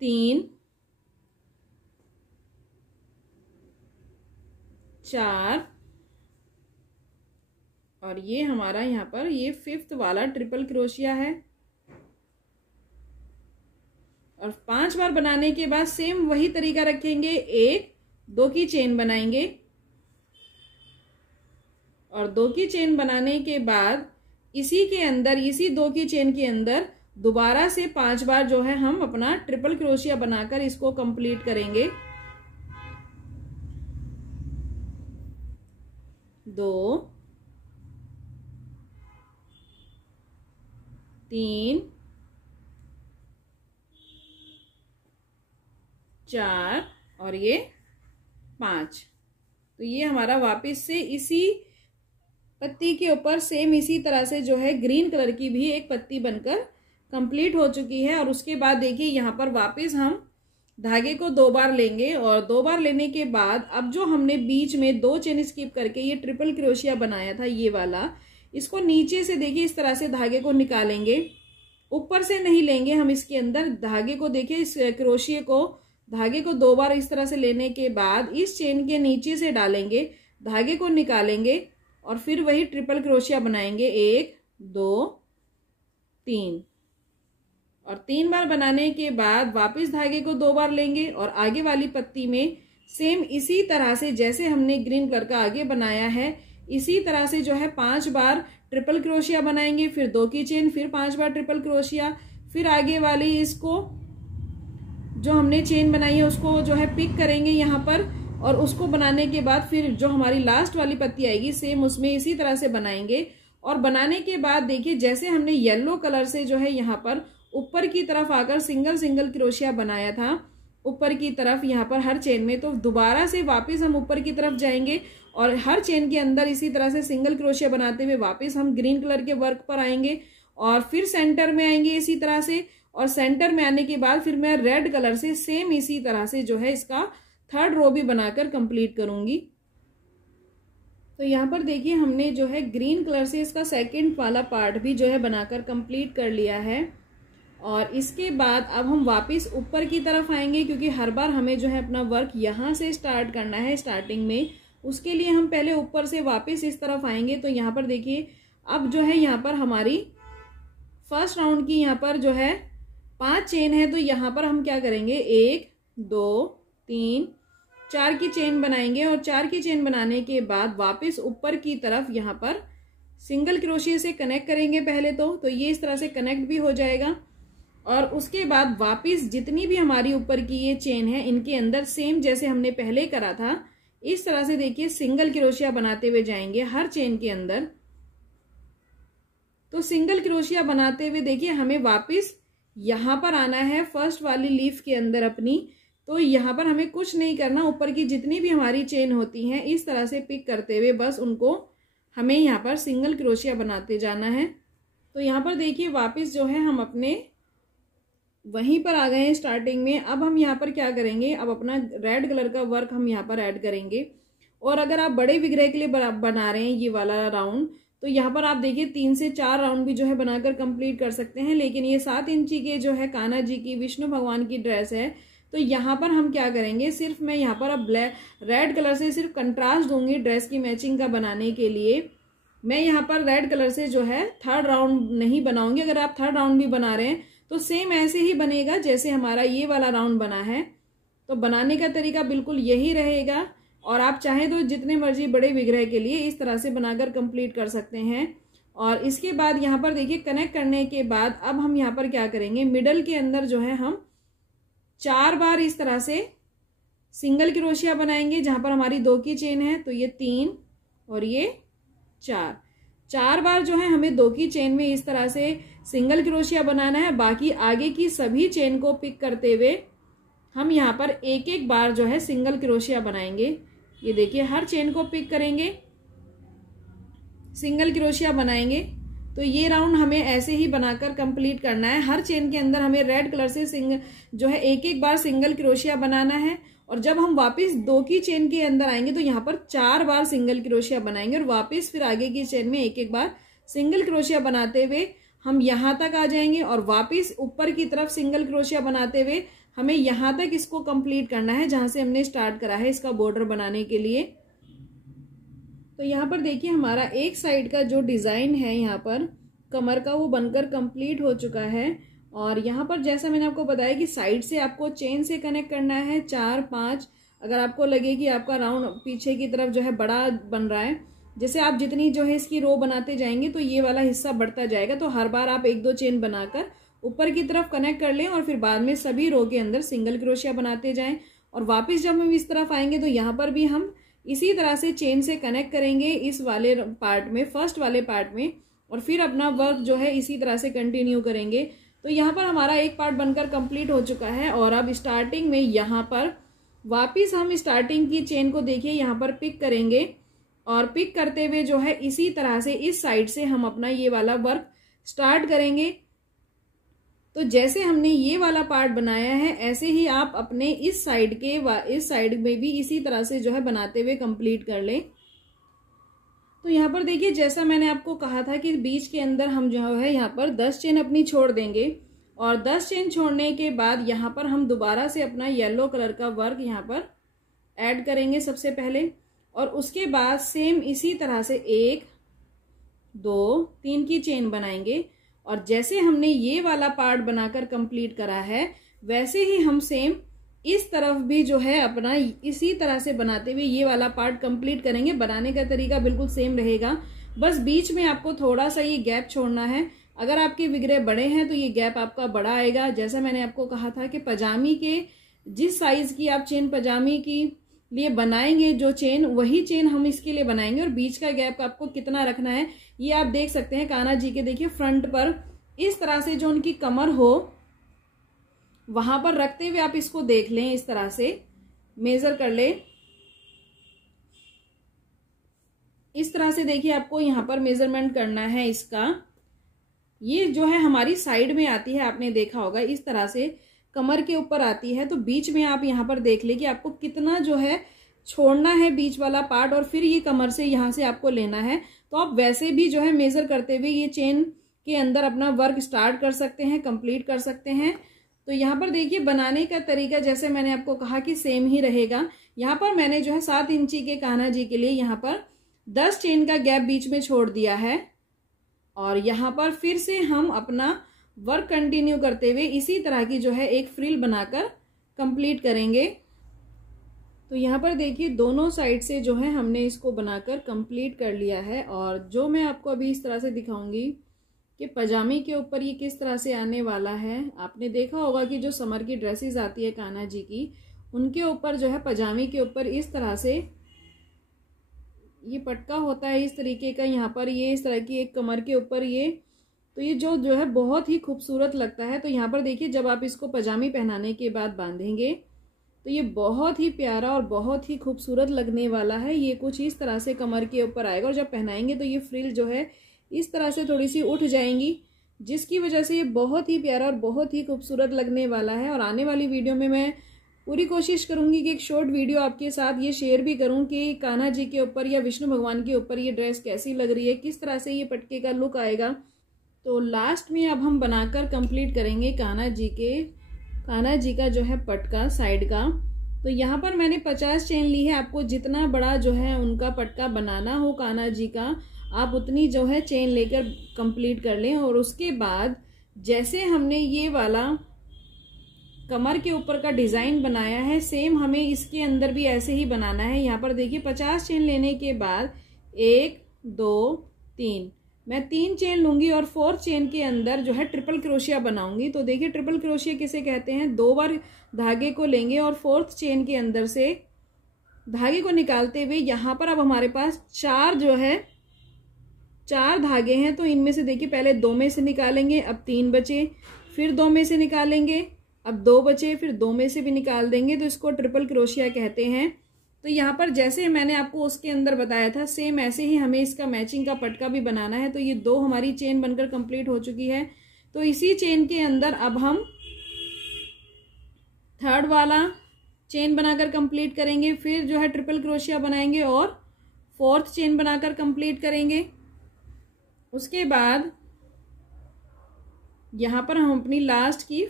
3 4 और ये हमारा यहाँ पर ये 5th वाला ट्रिपल क्रोशिया है। और 5 बार बनाने के बाद सेम वही तरीका रखेंगे, 1 2 की चेन बनाएंगे और 2 की चेन बनाने के बाद इसी के अंदर, इसी 2 की चेन के अंदर दोबारा से 5 बार जो है हम अपना ट्रिपल क्रोशिया बनाकर इसको कंप्लीट करेंगे। 2 3 4 और ये 5। तो ये हमारा वापस से इसी पत्ती के ऊपर सेम इसी तरह से जो है ग्रीन कलर की भी एक पत्ती बनकर कंप्लीट हो चुकी है। और उसके बाद देखिए यहाँ पर वापस हम धागे को 2 बार लेंगे और 2 बार लेने के बाद अब जो हमने बीच में 2 चेन स्किप करके ये ट्रिपल क्रोशिया बनाया था ये वाला, इसको नीचे से देखिए इस तरह से धागे को निकालेंगे, ऊपर से नहीं लेंगे हम। इसके अंदर धागे को देखिए, इस क्रोशिया को धागे को 2 बार इस तरह से लेने के बाद इस चेन के नीचे से डालेंगे, धागे को निकालेंगे और फिर वही ट्रिपल क्रोशिया बनाएंगे, 1 2 3। और 3 बार बनाने के बाद वापस धागे को 2 बार लेंगे और आगे वाली पत्ती में सेम इसी तरह से जैसे हमने ग्रीन कलर का आगे बनाया है, इसी तरह से जो है 5 बार ट्रिपल क्रोशिया बनाएंगे, फिर 2 की चेन, फिर 5 बार ट्रिपल क्रोशिया, फिर आगे वाली इसको जो हमने चेन बनाई है उसको जो है पिक करेंगे यहाँ पर, और उसको बनाने के बाद फिर जो हमारी लास्ट वाली पत्ती आएगी सेम उसमें इसी तरह से बनाएंगे। और बनाने के बाद देखिए जैसे हमने येलो कलर से जो है यहाँ पर ऊपर की तरफ आकर सिंगल सिंगल क्रोशिया बनाया था ऊपर की तरफ यहाँ पर हर चेन में, तो दोबारा से वापस हम ऊपर की तरफ जाएंगे और हर चेन के अंदर इसी तरह से सिंगल क्रोशिया बनाते हुए वापस हम ग्रीन कलर के वर्क पर आएंगे और फिर सेंटर में आएंगे इसी तरह से। और सेंटर में आने के बाद फिर मैं रेड कलर से सेम इसी तरह से जो है इसका 3rd रो भी बनाकर कंप्लीट करूंगी। तो यहाँ पर देखिए हमने जो है ग्रीन कलर से इसका 2nd वाला पार्ट भी जो है बनाकर कंप्लीट कर लिया है। और इसके बाद अब हम वापस ऊपर की तरफ आएंगे, क्योंकि हर बार हमें जो है अपना वर्क यहाँ से स्टार्ट करना है स्टार्टिंग में, उसके लिए हम पहले ऊपर से वापस इस तरफ आएंगे। तो यहाँ पर देखिए अब जो है यहाँ पर हमारी फर्स्ट राउंड की यहाँ पर जो है 5 चेन है, तो यहाँ पर हम क्या करेंगे 1 2 3 4 की चेन बनाएंगे और 4 की चेन बनाने के बाद वापस ऊपर की तरफ यहाँ पर सिंगल क्रोशिया से कनेक्ट करेंगे पहले तो ये इस तरह से कनेक्ट भी हो जाएगा। और उसके बाद वापस जितनी भी हमारी ऊपर की ये चेन है इनके अंदर सेम जैसे हमने पहले करा था इस तरह से देखिए सिंगल क्रोशिया बनाते हुए जाएंगे हर चेन के अंदर। तो सिंगल क्रोशिया बनाते हुए देखिए हमें वापस यहाँ पर आना है फर्स्ट वाली लीफ के अंदर अपनी। तो यहाँ पर हमें कुछ नहीं करना, ऊपर की जितनी भी हमारी चेन होती हैं इस तरह से पिक करते हुए बस उनको हमें यहाँ पर सिंगल क्रोशिया बनाते जाना है। तो यहाँ पर देखिए वापस जो है हम अपने वहीं पर आ गए हैं स्टार्टिंग में। अब हम यहाँ पर क्या करेंगे, अब अपना रेड कलर का वर्क हम यहाँ पर ऐड करेंगे। और अगर आप बड़े विग्रह के लिए बना रहे हैं ये वाला राउंड, तो यहाँ पर आप देखिए 3 से 4 राउंड भी जो है बनाकर कंप्लीट कर सकते हैं। लेकिन ये 7 इंची के जो है कान्हा जी की विष्णु भगवान की ड्रेस है, तो यहाँ पर हम क्या करेंगे, सिर्फ मैं यहाँ पर अब रेड कलर से सिर्फ कंट्रास्ट दूंगी ड्रेस की मैचिंग का बनाने के लिए। मैं यहाँ पर रेड कलर से जो है 3rd राउंड नहीं बनाऊंगी। अगर आप 3rd राउंड भी बना रहे हैं तो सेम ऐसे ही बनेगा जैसे हमारा ये वाला राउंड बना है। तो बनाने का तरीका बिल्कुल यही रहेगा और आप चाहें तो जितने मर्जी बड़े विग्रह के लिए इस तरह से बनाकर कंप्लीट कर सकते हैं। और इसके बाद यहाँ पर देखिए कनेक्ट करने के बाद अब हम यहाँ पर क्या करेंगे, मिडल के अंदर जो है हम 4 बार इस तरह से सिंगल क्रोशिया बनाएंगे। जहां पर हमारी 2 की चेन है तो ये 3 और ये 4 बार जो है हमें 2 की चेन में इस तरह से सिंगल क्रोशिया बनाना है। बाकी आगे की सभी चेन को पिक करते हुए हम यहाँ पर एक एक बार जो है सिंगल क्रोशिया बनाएंगे। ये देखिए हर चेन को पिक करेंगे, सिंगल क्रोशिया बनाएंगे। तो ये राउंड हमें ऐसे ही बनाकर कंप्लीट करना है। हर चेन के अंदर हमें रेड कलर से जो है एक एक बार सिंगल क्रोशिया बनाना है। और जब हम वापस 2 की चेन के अंदर आएंगे तो यहाँ पर 4 बार सिंगल क्रोशिया बनाएंगे और वापस फिर आगे की चेन में एक एक बार सिंगल क्रोशिया बनाते हुए हम यहाँ तक आ जाएंगे और वापस ऊपर की तरफ सिंगल क्रोशिया बनाते हुए हमें यहाँ तक इसको कंप्लीट करना है जहां से हमने स्टार्ट करा है इसका बॉर्डर बनाने के लिए। तो यहाँ पर देखिए हमारा एक साइड का जो डिजाइन है यहाँ पर कमर का वो बनकर कंप्लीट हो चुका है। और यहाँ पर जैसा मैंने आपको बताया कि साइड से आपको चेन से कनेक्ट करना है 4 5। अगर आपको लगे कि आपका राउंड पीछे की तरफ जो है बड़ा बन रहा है, जैसे आप जितनी जो है इसकी रो बनाते जाएंगे तो ये वाला हिस्सा बढ़ता जाएगा। तो हर बार आप 1 2 चेन बनाकर ऊपर की तरफ कनेक्ट कर लें और फिर बाद में सभी रो के अंदर सिंगल क्रोशिया बनाते जाएं। और वापस जब हम इस तरफ आएंगे तो यहाँ पर भी हम इसी तरह से चेन से कनेक्ट करेंगे इस वाले पार्ट में, फर्स्ट वाले पार्ट में, और फिर अपना वर्क जो है इसी तरह से कंटिन्यू करेंगे। तो यहाँ पर हमारा एक पार्ट बनकर कंप्लीट हो चुका है। और अब स्टार्टिंग में यहाँ पर वापिस हम स्टार्टिंग की चेन को देखिए यहाँ पर पिक करेंगे और पिक करते हुए जो है इसी तरह से इस साइड से हम अपना ये वाला वर्क स्टार्ट करेंगे। तो जैसे हमने ये वाला पार्ट बनाया है ऐसे ही आप अपने इस साइड में भी इसी तरह से जो है बनाते हुए कंप्लीट कर लें। तो यहाँ पर देखिए जैसा मैंने आपको कहा था कि बीच के अंदर हम जो है यहाँ पर 10 चेन अपनी छोड़ देंगे और 10 चेन छोड़ने के बाद यहाँ पर हम दोबारा से अपना येलो कलर का वर्क यहाँ पर ऐड करेंगे सबसे पहले। और उसके बाद सेम इसी तरह से 1 2 3 की चेन बनाएंगे। और जैसे हमने ये वाला पार्ट बनाकर कंप्लीट करा है वैसे ही हम सेम इस तरफ भी जो है अपना इसी तरह से बनाते हुए ये वाला पार्ट कंप्लीट करेंगे। बनाने का तरीका बिल्कुल सेम रहेगा, बस बीच में आपको थोड़ा सा ये गैप छोड़ना है। अगर आपके विग्रह बड़े हैं तो ये गैप आपका बड़ा आएगा। जैसा मैंने आपको कहा था कि पजामी के जिस साइज की आप चेन पजामी की लिए बनाएंगे जो चेन, वही चेन हम इसके लिए बनाएंगे। और बीच का गैप आपको कितना रखना है ये आप देख सकते हैं कान्हा जी के। देखिए फ्रंट पर इस तरह से जो उनकी कमर हो वहां पर रखते हुए आप इसको देख लें, इस तरह से मेजर कर ले। इस तरह से देखिए आपको यहां पर मेजरमेंट करना है इसका। ये जो है हमारी साइड में आती है, आपने देखा होगा इस तरह से कमर के ऊपर आती है। तो बीच में आप यहाँ पर देख ले कि आपको कितना जो है छोड़ना है बीच वाला पार्ट, और फिर ये कमर से यहाँ से आपको लेना है। तो आप वैसे भी जो है मेजर करते हुए ये चेन के अंदर अपना वर्क स्टार्ट कर सकते हैं, कंप्लीट कर सकते हैं। तो यहाँ पर देखिए बनाने का तरीका जैसे मैंने आपको कहा कि सेम ही रहेगा। यहाँ पर मैंने जो है 7 इंची के कान्हा जी के लिए यहाँ पर 10 चेन का गैप बीच में छोड़ दिया है। और यहाँ पर फिर से हम अपना वर्क कंटिन्यू करते हुए इसी तरह की जो है एक फ्रिल बनाकर कंप्लीट करेंगे। तो यहाँ पर देखिए दोनों साइड से जो है हमने इसको बनाकर कंप्लीट कर लिया है। और जो मैं आपको अभी इस तरह से दिखाऊंगी कि पजामे के ऊपर ये किस तरह से आने वाला है। आपने देखा होगा कि जो समर की ड्रेसेस आती है कान्हा जी की, उनके ऊपर जो है पजामे के ऊपर इस तरह से ये पटका होता है इस तरीके का। यहाँ पर ये इस तरह की एक कमर के ऊपर ये, तो ये जो है बहुत ही खूबसूरत लगता है। तो यहाँ पर देखिए जब आप इसको पजामी पहनाने के बाद बांधेंगे तो ये बहुत ही प्यारा और बहुत ही खूबसूरत लगने वाला है। ये कुछ इस तरह से कमर के ऊपर आएगा और जब पहनाएंगे तो ये फ्रिल जो है इस तरह से थोड़ी सी उठ जाएंगी, जिसकी वजह से ये बहुत ही प्यारा और बहुत ही खूबसूरत लगने वाला है। और आने वाली वीडियो में मैं पूरी कोशिश करूंगी कि एक शॉर्ट वीडियो आपके साथ ये शेयर भी करूं कि कान्हा जी के ऊपर या विष्णु भगवान के ऊपर ये ड्रेस कैसी लग रही है, किस तरह से ये पटके का लुक आएगा। तो लास्ट में अब हम बनाकर कंप्लीट करेंगे कान्हा जी का जो है पटका साइड का। तो यहाँ पर मैंने 50 चेन ली है। आपको जितना बड़ा जो है उनका पटका बनाना हो कान्हा जी का, आप उतनी जो है चेन लेकर कंप्लीट कर लें। और उसके बाद जैसे हमने ये वाला कमर के ऊपर का डिजाइन बनाया है, सेम हमें इसके अंदर भी ऐसे ही बनाना है। यहाँ पर देखिए 50 चेन लेने के बाद 1 2 3 मैं 3 चेन लूंगी और 4th चेन के अंदर जो है ट्रिपल क्रोशिया बनाऊंगी। तो देखिए ट्रिपल क्रोशिया किसे कहते हैं, 2 बार धागे को लेंगे और 4th चेन के अंदर से धागे को निकालते हुए यहाँ पर अब हमारे पास 4 धागे हैं। तो इनमें से देखिए पहले 2 में से निकालेंगे, अब 3 बचे, फिर 2 में से निकालेंगे, अब 2 बचे, फिर 2 में से भी निकाल देंगे। तो इसको ट्रिपल क्रोशिया कहते हैं। तो यहाँ पर जैसे मैंने आपको उसके अंदर बताया था सेम ऐसे ही हमें इसका मैचिंग का पटका भी बनाना है। तो ये 2 हमारी चेन बनकर कंप्लीट हो चुकी है। तो इसी चेन के अंदर अब हम 3rd वाला चेन बनाकर कंप्लीट करेंगे, फिर जो है ट्रिपल क्रोशिया बनाएंगे और 4th चेन बनाकर कंप्लीट करेंगे। उसके बाद यहाँ पर हम अपनी लास्ट की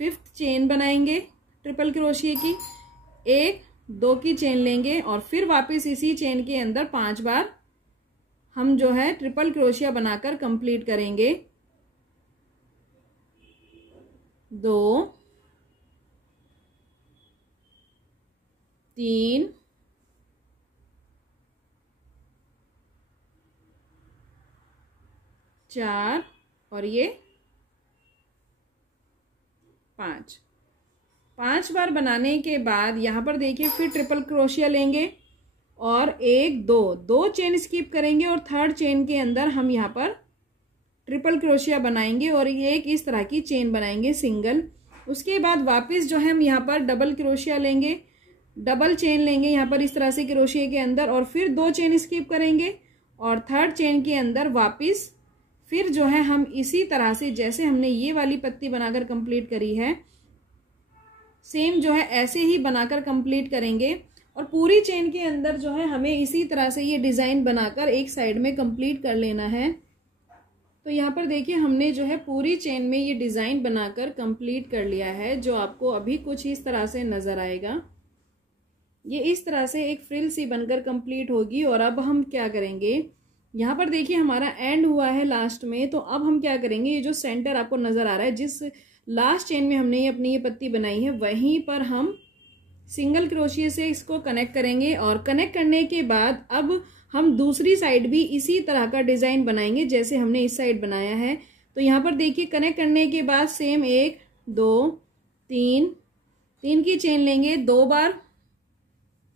5th चेन बनाएंगे ट्रिपल क्रोशिया की, 1 2 की चेन लेंगे और फिर वापस इसी चेन के अंदर 5 बार हम जो है ट्रिपल क्रोशिया बनाकर कंप्लीट करेंगे। 2 3 4 और ये 5 बार बनाने के बाद यहाँ पर देखिए फिर ट्रिपल क्रोशिया लेंगे और 1 2 चेन स्किप करेंगे और 3rd चेन के अंदर हम यहाँ पर ट्रिपल क्रोशिया बनाएंगे और ये एक इस तरह की चेन बनाएंगे सिंगल। उसके बाद वापस जो है हम यहाँ पर डबल क्रोशिया लेंगे, डबल चेन लेंगे यहाँ पर इस तरह से क्रोशिया के अंदर और फिर 2 चेन स्किप करेंगे और 3rd चेन के अंदर वापस फिर जो है हम इसी तरह से जैसे हमने ये वाली पत्ती बनाकर कंप्लीट करी है सेम जो है ऐसे ही बनाकर कंप्लीट करेंगे। और पूरी चेन के अंदर जो है हमें इसी तरह से ये डिज़ाइन बनाकर एक साइड में कंप्लीट कर लेना है। तो यहाँ पर देखिए हमने जो है पूरी चेन में ये डिज़ाइन बनाकर कंप्लीट कर लिया है, जो आपको अभी कुछ इस तरह से नज़र आएगा। ये इस तरह से एक फ्रिल सी बनकर कंप्लीट होगी। और अब हम क्या करेंगे, यहाँ पर देखिए हमारा एंड हुआ है लास्ट में, तो अब हम क्या करेंगे, ये जो सेंटर आपको नजर आ रहा है, जिस लास्ट चेन में हमने अपनी ये पत्ती बनाई है, वहीं पर हम सिंगल क्रोशिया से इसको कनेक्ट करेंगे। और कनेक्ट करने के बाद अब हम दूसरी साइड भी इसी तरह का डिजाइन बनाएंगे जैसे हमने इस साइड बनाया है। तो यहाँ पर देखिए कनेक्ट करने के बाद सेम 1 2 3 की चेन लेंगे, 2 बार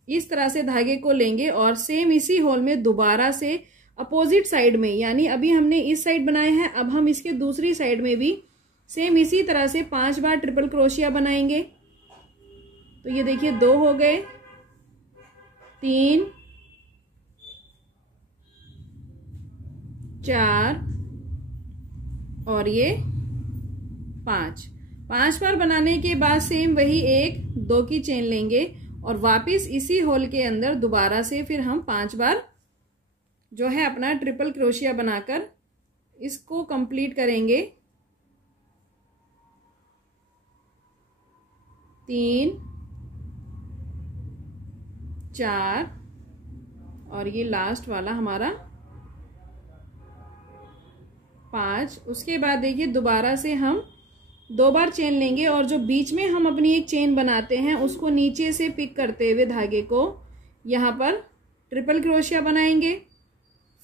इस तरह से धागे को लेंगे और सेम इसी होल में दोबारा से अपोजिट साइड में, यानी अभी हमने इस साइड बनाए हैं, अब हम इसके दूसरी साइड में भी सेम इसी तरह से 5 बार ट्रिपल क्रोशिया बनाएंगे। तो ये देखिए 2 हो गए, 3 4 और ये 5 बार बनाने के बाद सेम वही 1 2 की चेन लेंगे और वापस इसी होल के अंदर दोबारा से फिर हम 5 बार जो है अपना ट्रिपल क्रोशिया बनाकर इसको कंप्लीट करेंगे। 3 4 और ये लास्ट वाला हमारा 5। उसके बाद देखिए दोबारा से हम 2 बार चेन लेंगे और जो बीच में हम अपनी एक चेन बनाते हैं उसको नीचे से पिक करते हुए धागे को यहाँ पर ट्रिपल क्रोशिया बनाएंगे,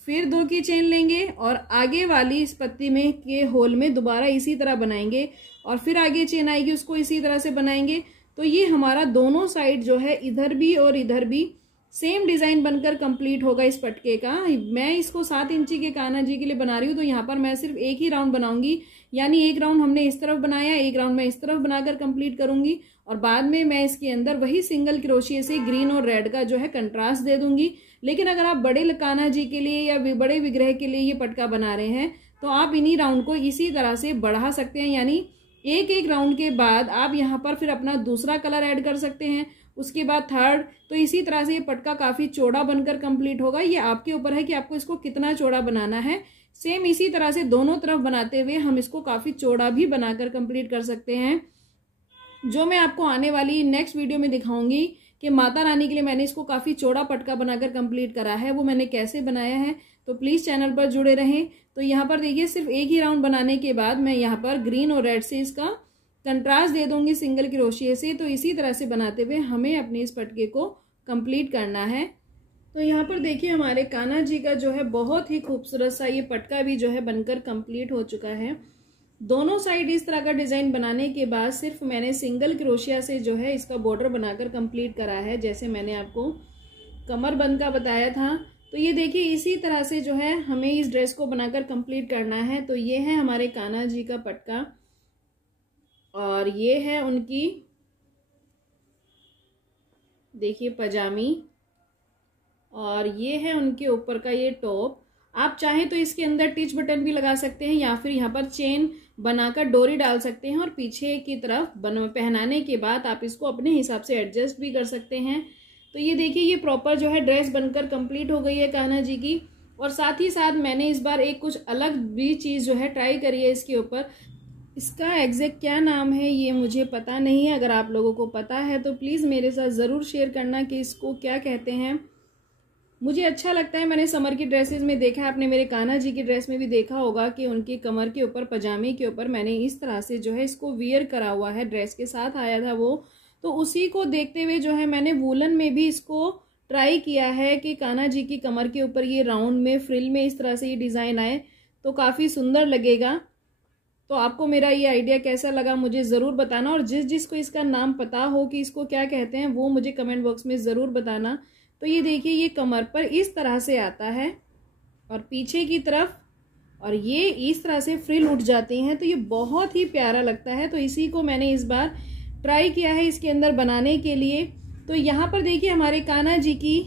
फिर 2 की चेन लेंगे और आगे वाली इस पत्ती में के होल में दोबारा इसी तरह बनाएंगे और फिर आगे चेन आएगी उसको इसी तरह से बनाएंगे। तो ये हमारा दोनों साइड जो है इधर भी और इधर भी सेम डिजाइन बनकर कंप्लीट होगा इस पटके का। मैं इसको 7 इंची के कान्हा जी के लिए बना रही हूँ, तो यहाँ पर मैं सिर्फ एक ही राउंड बनाऊंगी, यानी एक राउंड हमने इस तरफ बनाया, एक राउंड मैं इस तरफ बनाकर कंप्लीट करूंगी और बाद में मैं इसके अंदर वही सिंगल क्रोशिया से ग्रीन और रेड का जो है कंट्रास्ट दे दूंगी। लेकिन अगर आप बड़े कान्हा जी के लिए या बड़े विग्रह के लिए ये पटका बना रहे हैं तो आप इन्हीं राउंड को इसी तरह से बढ़ा सकते हैं, यानी एक एक राउंड के बाद आप यहाँ पर फिर अपना दूसरा कलर ऐड कर सकते हैं, उसके बाद थर्ड। तो इसी तरह से ये पटका काफी चौड़ा बनकर कंप्लीट होगा। ये आपके ऊपर है कि आपको इसको कितना चौड़ा बनाना है। सेम इसी तरह से दोनों तरफ बनाते हुए हम इसको काफी चौड़ा भी बनाकर कंप्लीट कर सकते हैं, जो मैं आपको आने वाली नेक्स्ट वीडियो में दिखाऊंगी कि माता रानी के लिए मैंने इसको काफी चौड़ा पटका बनाकर कंप्लीट करा है, वो मैंने कैसे बनाया है। तो प्लीज चैनल पर जुड़े रहें। तो यहाँ पर देखिए सिर्फ एक ही राउंड बनाने के बाद मैं यहाँ पर ग्रीन और रेड से इसका कंट्रास्ट दे दूंगी सिंगल क्रोशिया से। तो इसी तरह से बनाते हुए हमें अपने इस पटके को कंप्लीट करना है। तो यहाँ पर देखिए हमारे कान्हा जी का जो है बहुत ही खूबसूरत सा ये पटका भी जो है बनकर कंप्लीट हो चुका है। दोनों साइड इस तरह का डिजाइन बनाने के बाद सिर्फ मैंने सिंगल क्रोशिया से जो है इसका बॉर्डर बनाकर कंप्लीट करा है, जैसे मैंने आपको कमर बंद का बताया था। तो ये देखिए इसी तरह से जो है हमें इस ड्रेस को बनाकर कंप्लीट करना है। तो ये है हमारे कान्हा जी का पटका और ये है उनकी देखिए पजामी और ये है उनके ऊपर का ये टॉप। आप चाहें तो इसके अंदर टिच बटन भी लगा सकते हैं या फिर यहाँ पर चेन बनाकर डोरी डाल सकते हैं और पीछे की तरफ पहनाने के बाद आप इसको अपने हिसाब से एडजस्ट भी कर सकते हैं। तो ये देखिए ये प्रॉपर जो है ड्रेस बनकर कंप्लीट हो गई है कान्हा जी की। और साथ ही साथ मैंने इस बार एक कुछ अलग भी चीज जो है ट्राई करी है इसके ऊपर। इसका एग्जैक्ट क्या नाम है ये मुझे पता नहीं है, अगर आप लोगों को पता है तो प्लीज मेरे साथ जरूर शेयर करना कि इसको क्या कहते हैं। मुझे अच्छा लगता है, मैंने समर की ड्रेसेस में देखा है, आपने मेरे कान्हा जी की ड्रेस में भी देखा होगा कि उनकी कमर के ऊपर पजामे के ऊपर मैंने इस तरह से जो है इसको वियर करा हुआ है, ड्रेस के साथ आया था वो। तो उसी को देखते हुए जो है मैंने वूलन में भी इसको ट्राई किया है कि कान्हा जी की कमर के ऊपर ये राउंड में फ्रिल में इस तरह से ये डिजाइन आए तो काफी सुंदर लगेगा। तो आपको मेरा ये आइडिया कैसा लगा मुझे जरूर बताना, और जिसको इसका नाम पता हो कि इसको क्या कहते हैं वो मुझे कमेंट बॉक्स में जरूर बताना। तो ये देखिए ये कमर पर इस तरह से आता है और पीछे की तरफ और ये इस तरह से फ्रिल उठ जाती हैं, तो ये बहुत ही प्यारा लगता है। तो इसी को मैंने इस बार ट्राई किया है इसके अंदर बनाने के लिए। तो यहाँ पर देखिए हमारे कान्हा जी की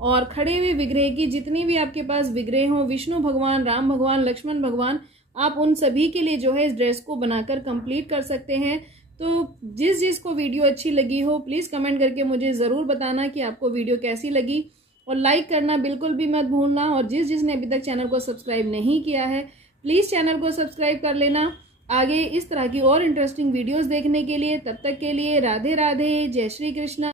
और खड़े हुए विग्रह की जितनी भी आपके पास विग्रह हो, विष्णु भगवान, राम भगवान, लक्ष्मण भगवान, आप उन सभी के लिए जो है इस ड्रेस को बनाकर कंप्लीट कर सकते हैं। तो जिसको वीडियो अच्छी लगी हो प्लीज कमेंट करके मुझे जरूर बताना कि आपको वीडियो कैसी लगी, और लाइक करना बिल्कुल भी मत भूलना। और जिसने अभी तक चैनल को सब्सक्राइब नहीं किया है प्लीज चैनल को सब्सक्राइब कर लेना आगे इस तरह की और इंटरेस्टिंग वीडियोस देखने के लिए। तब तक के लिए राधे राधे, जय श्री कृष्ण।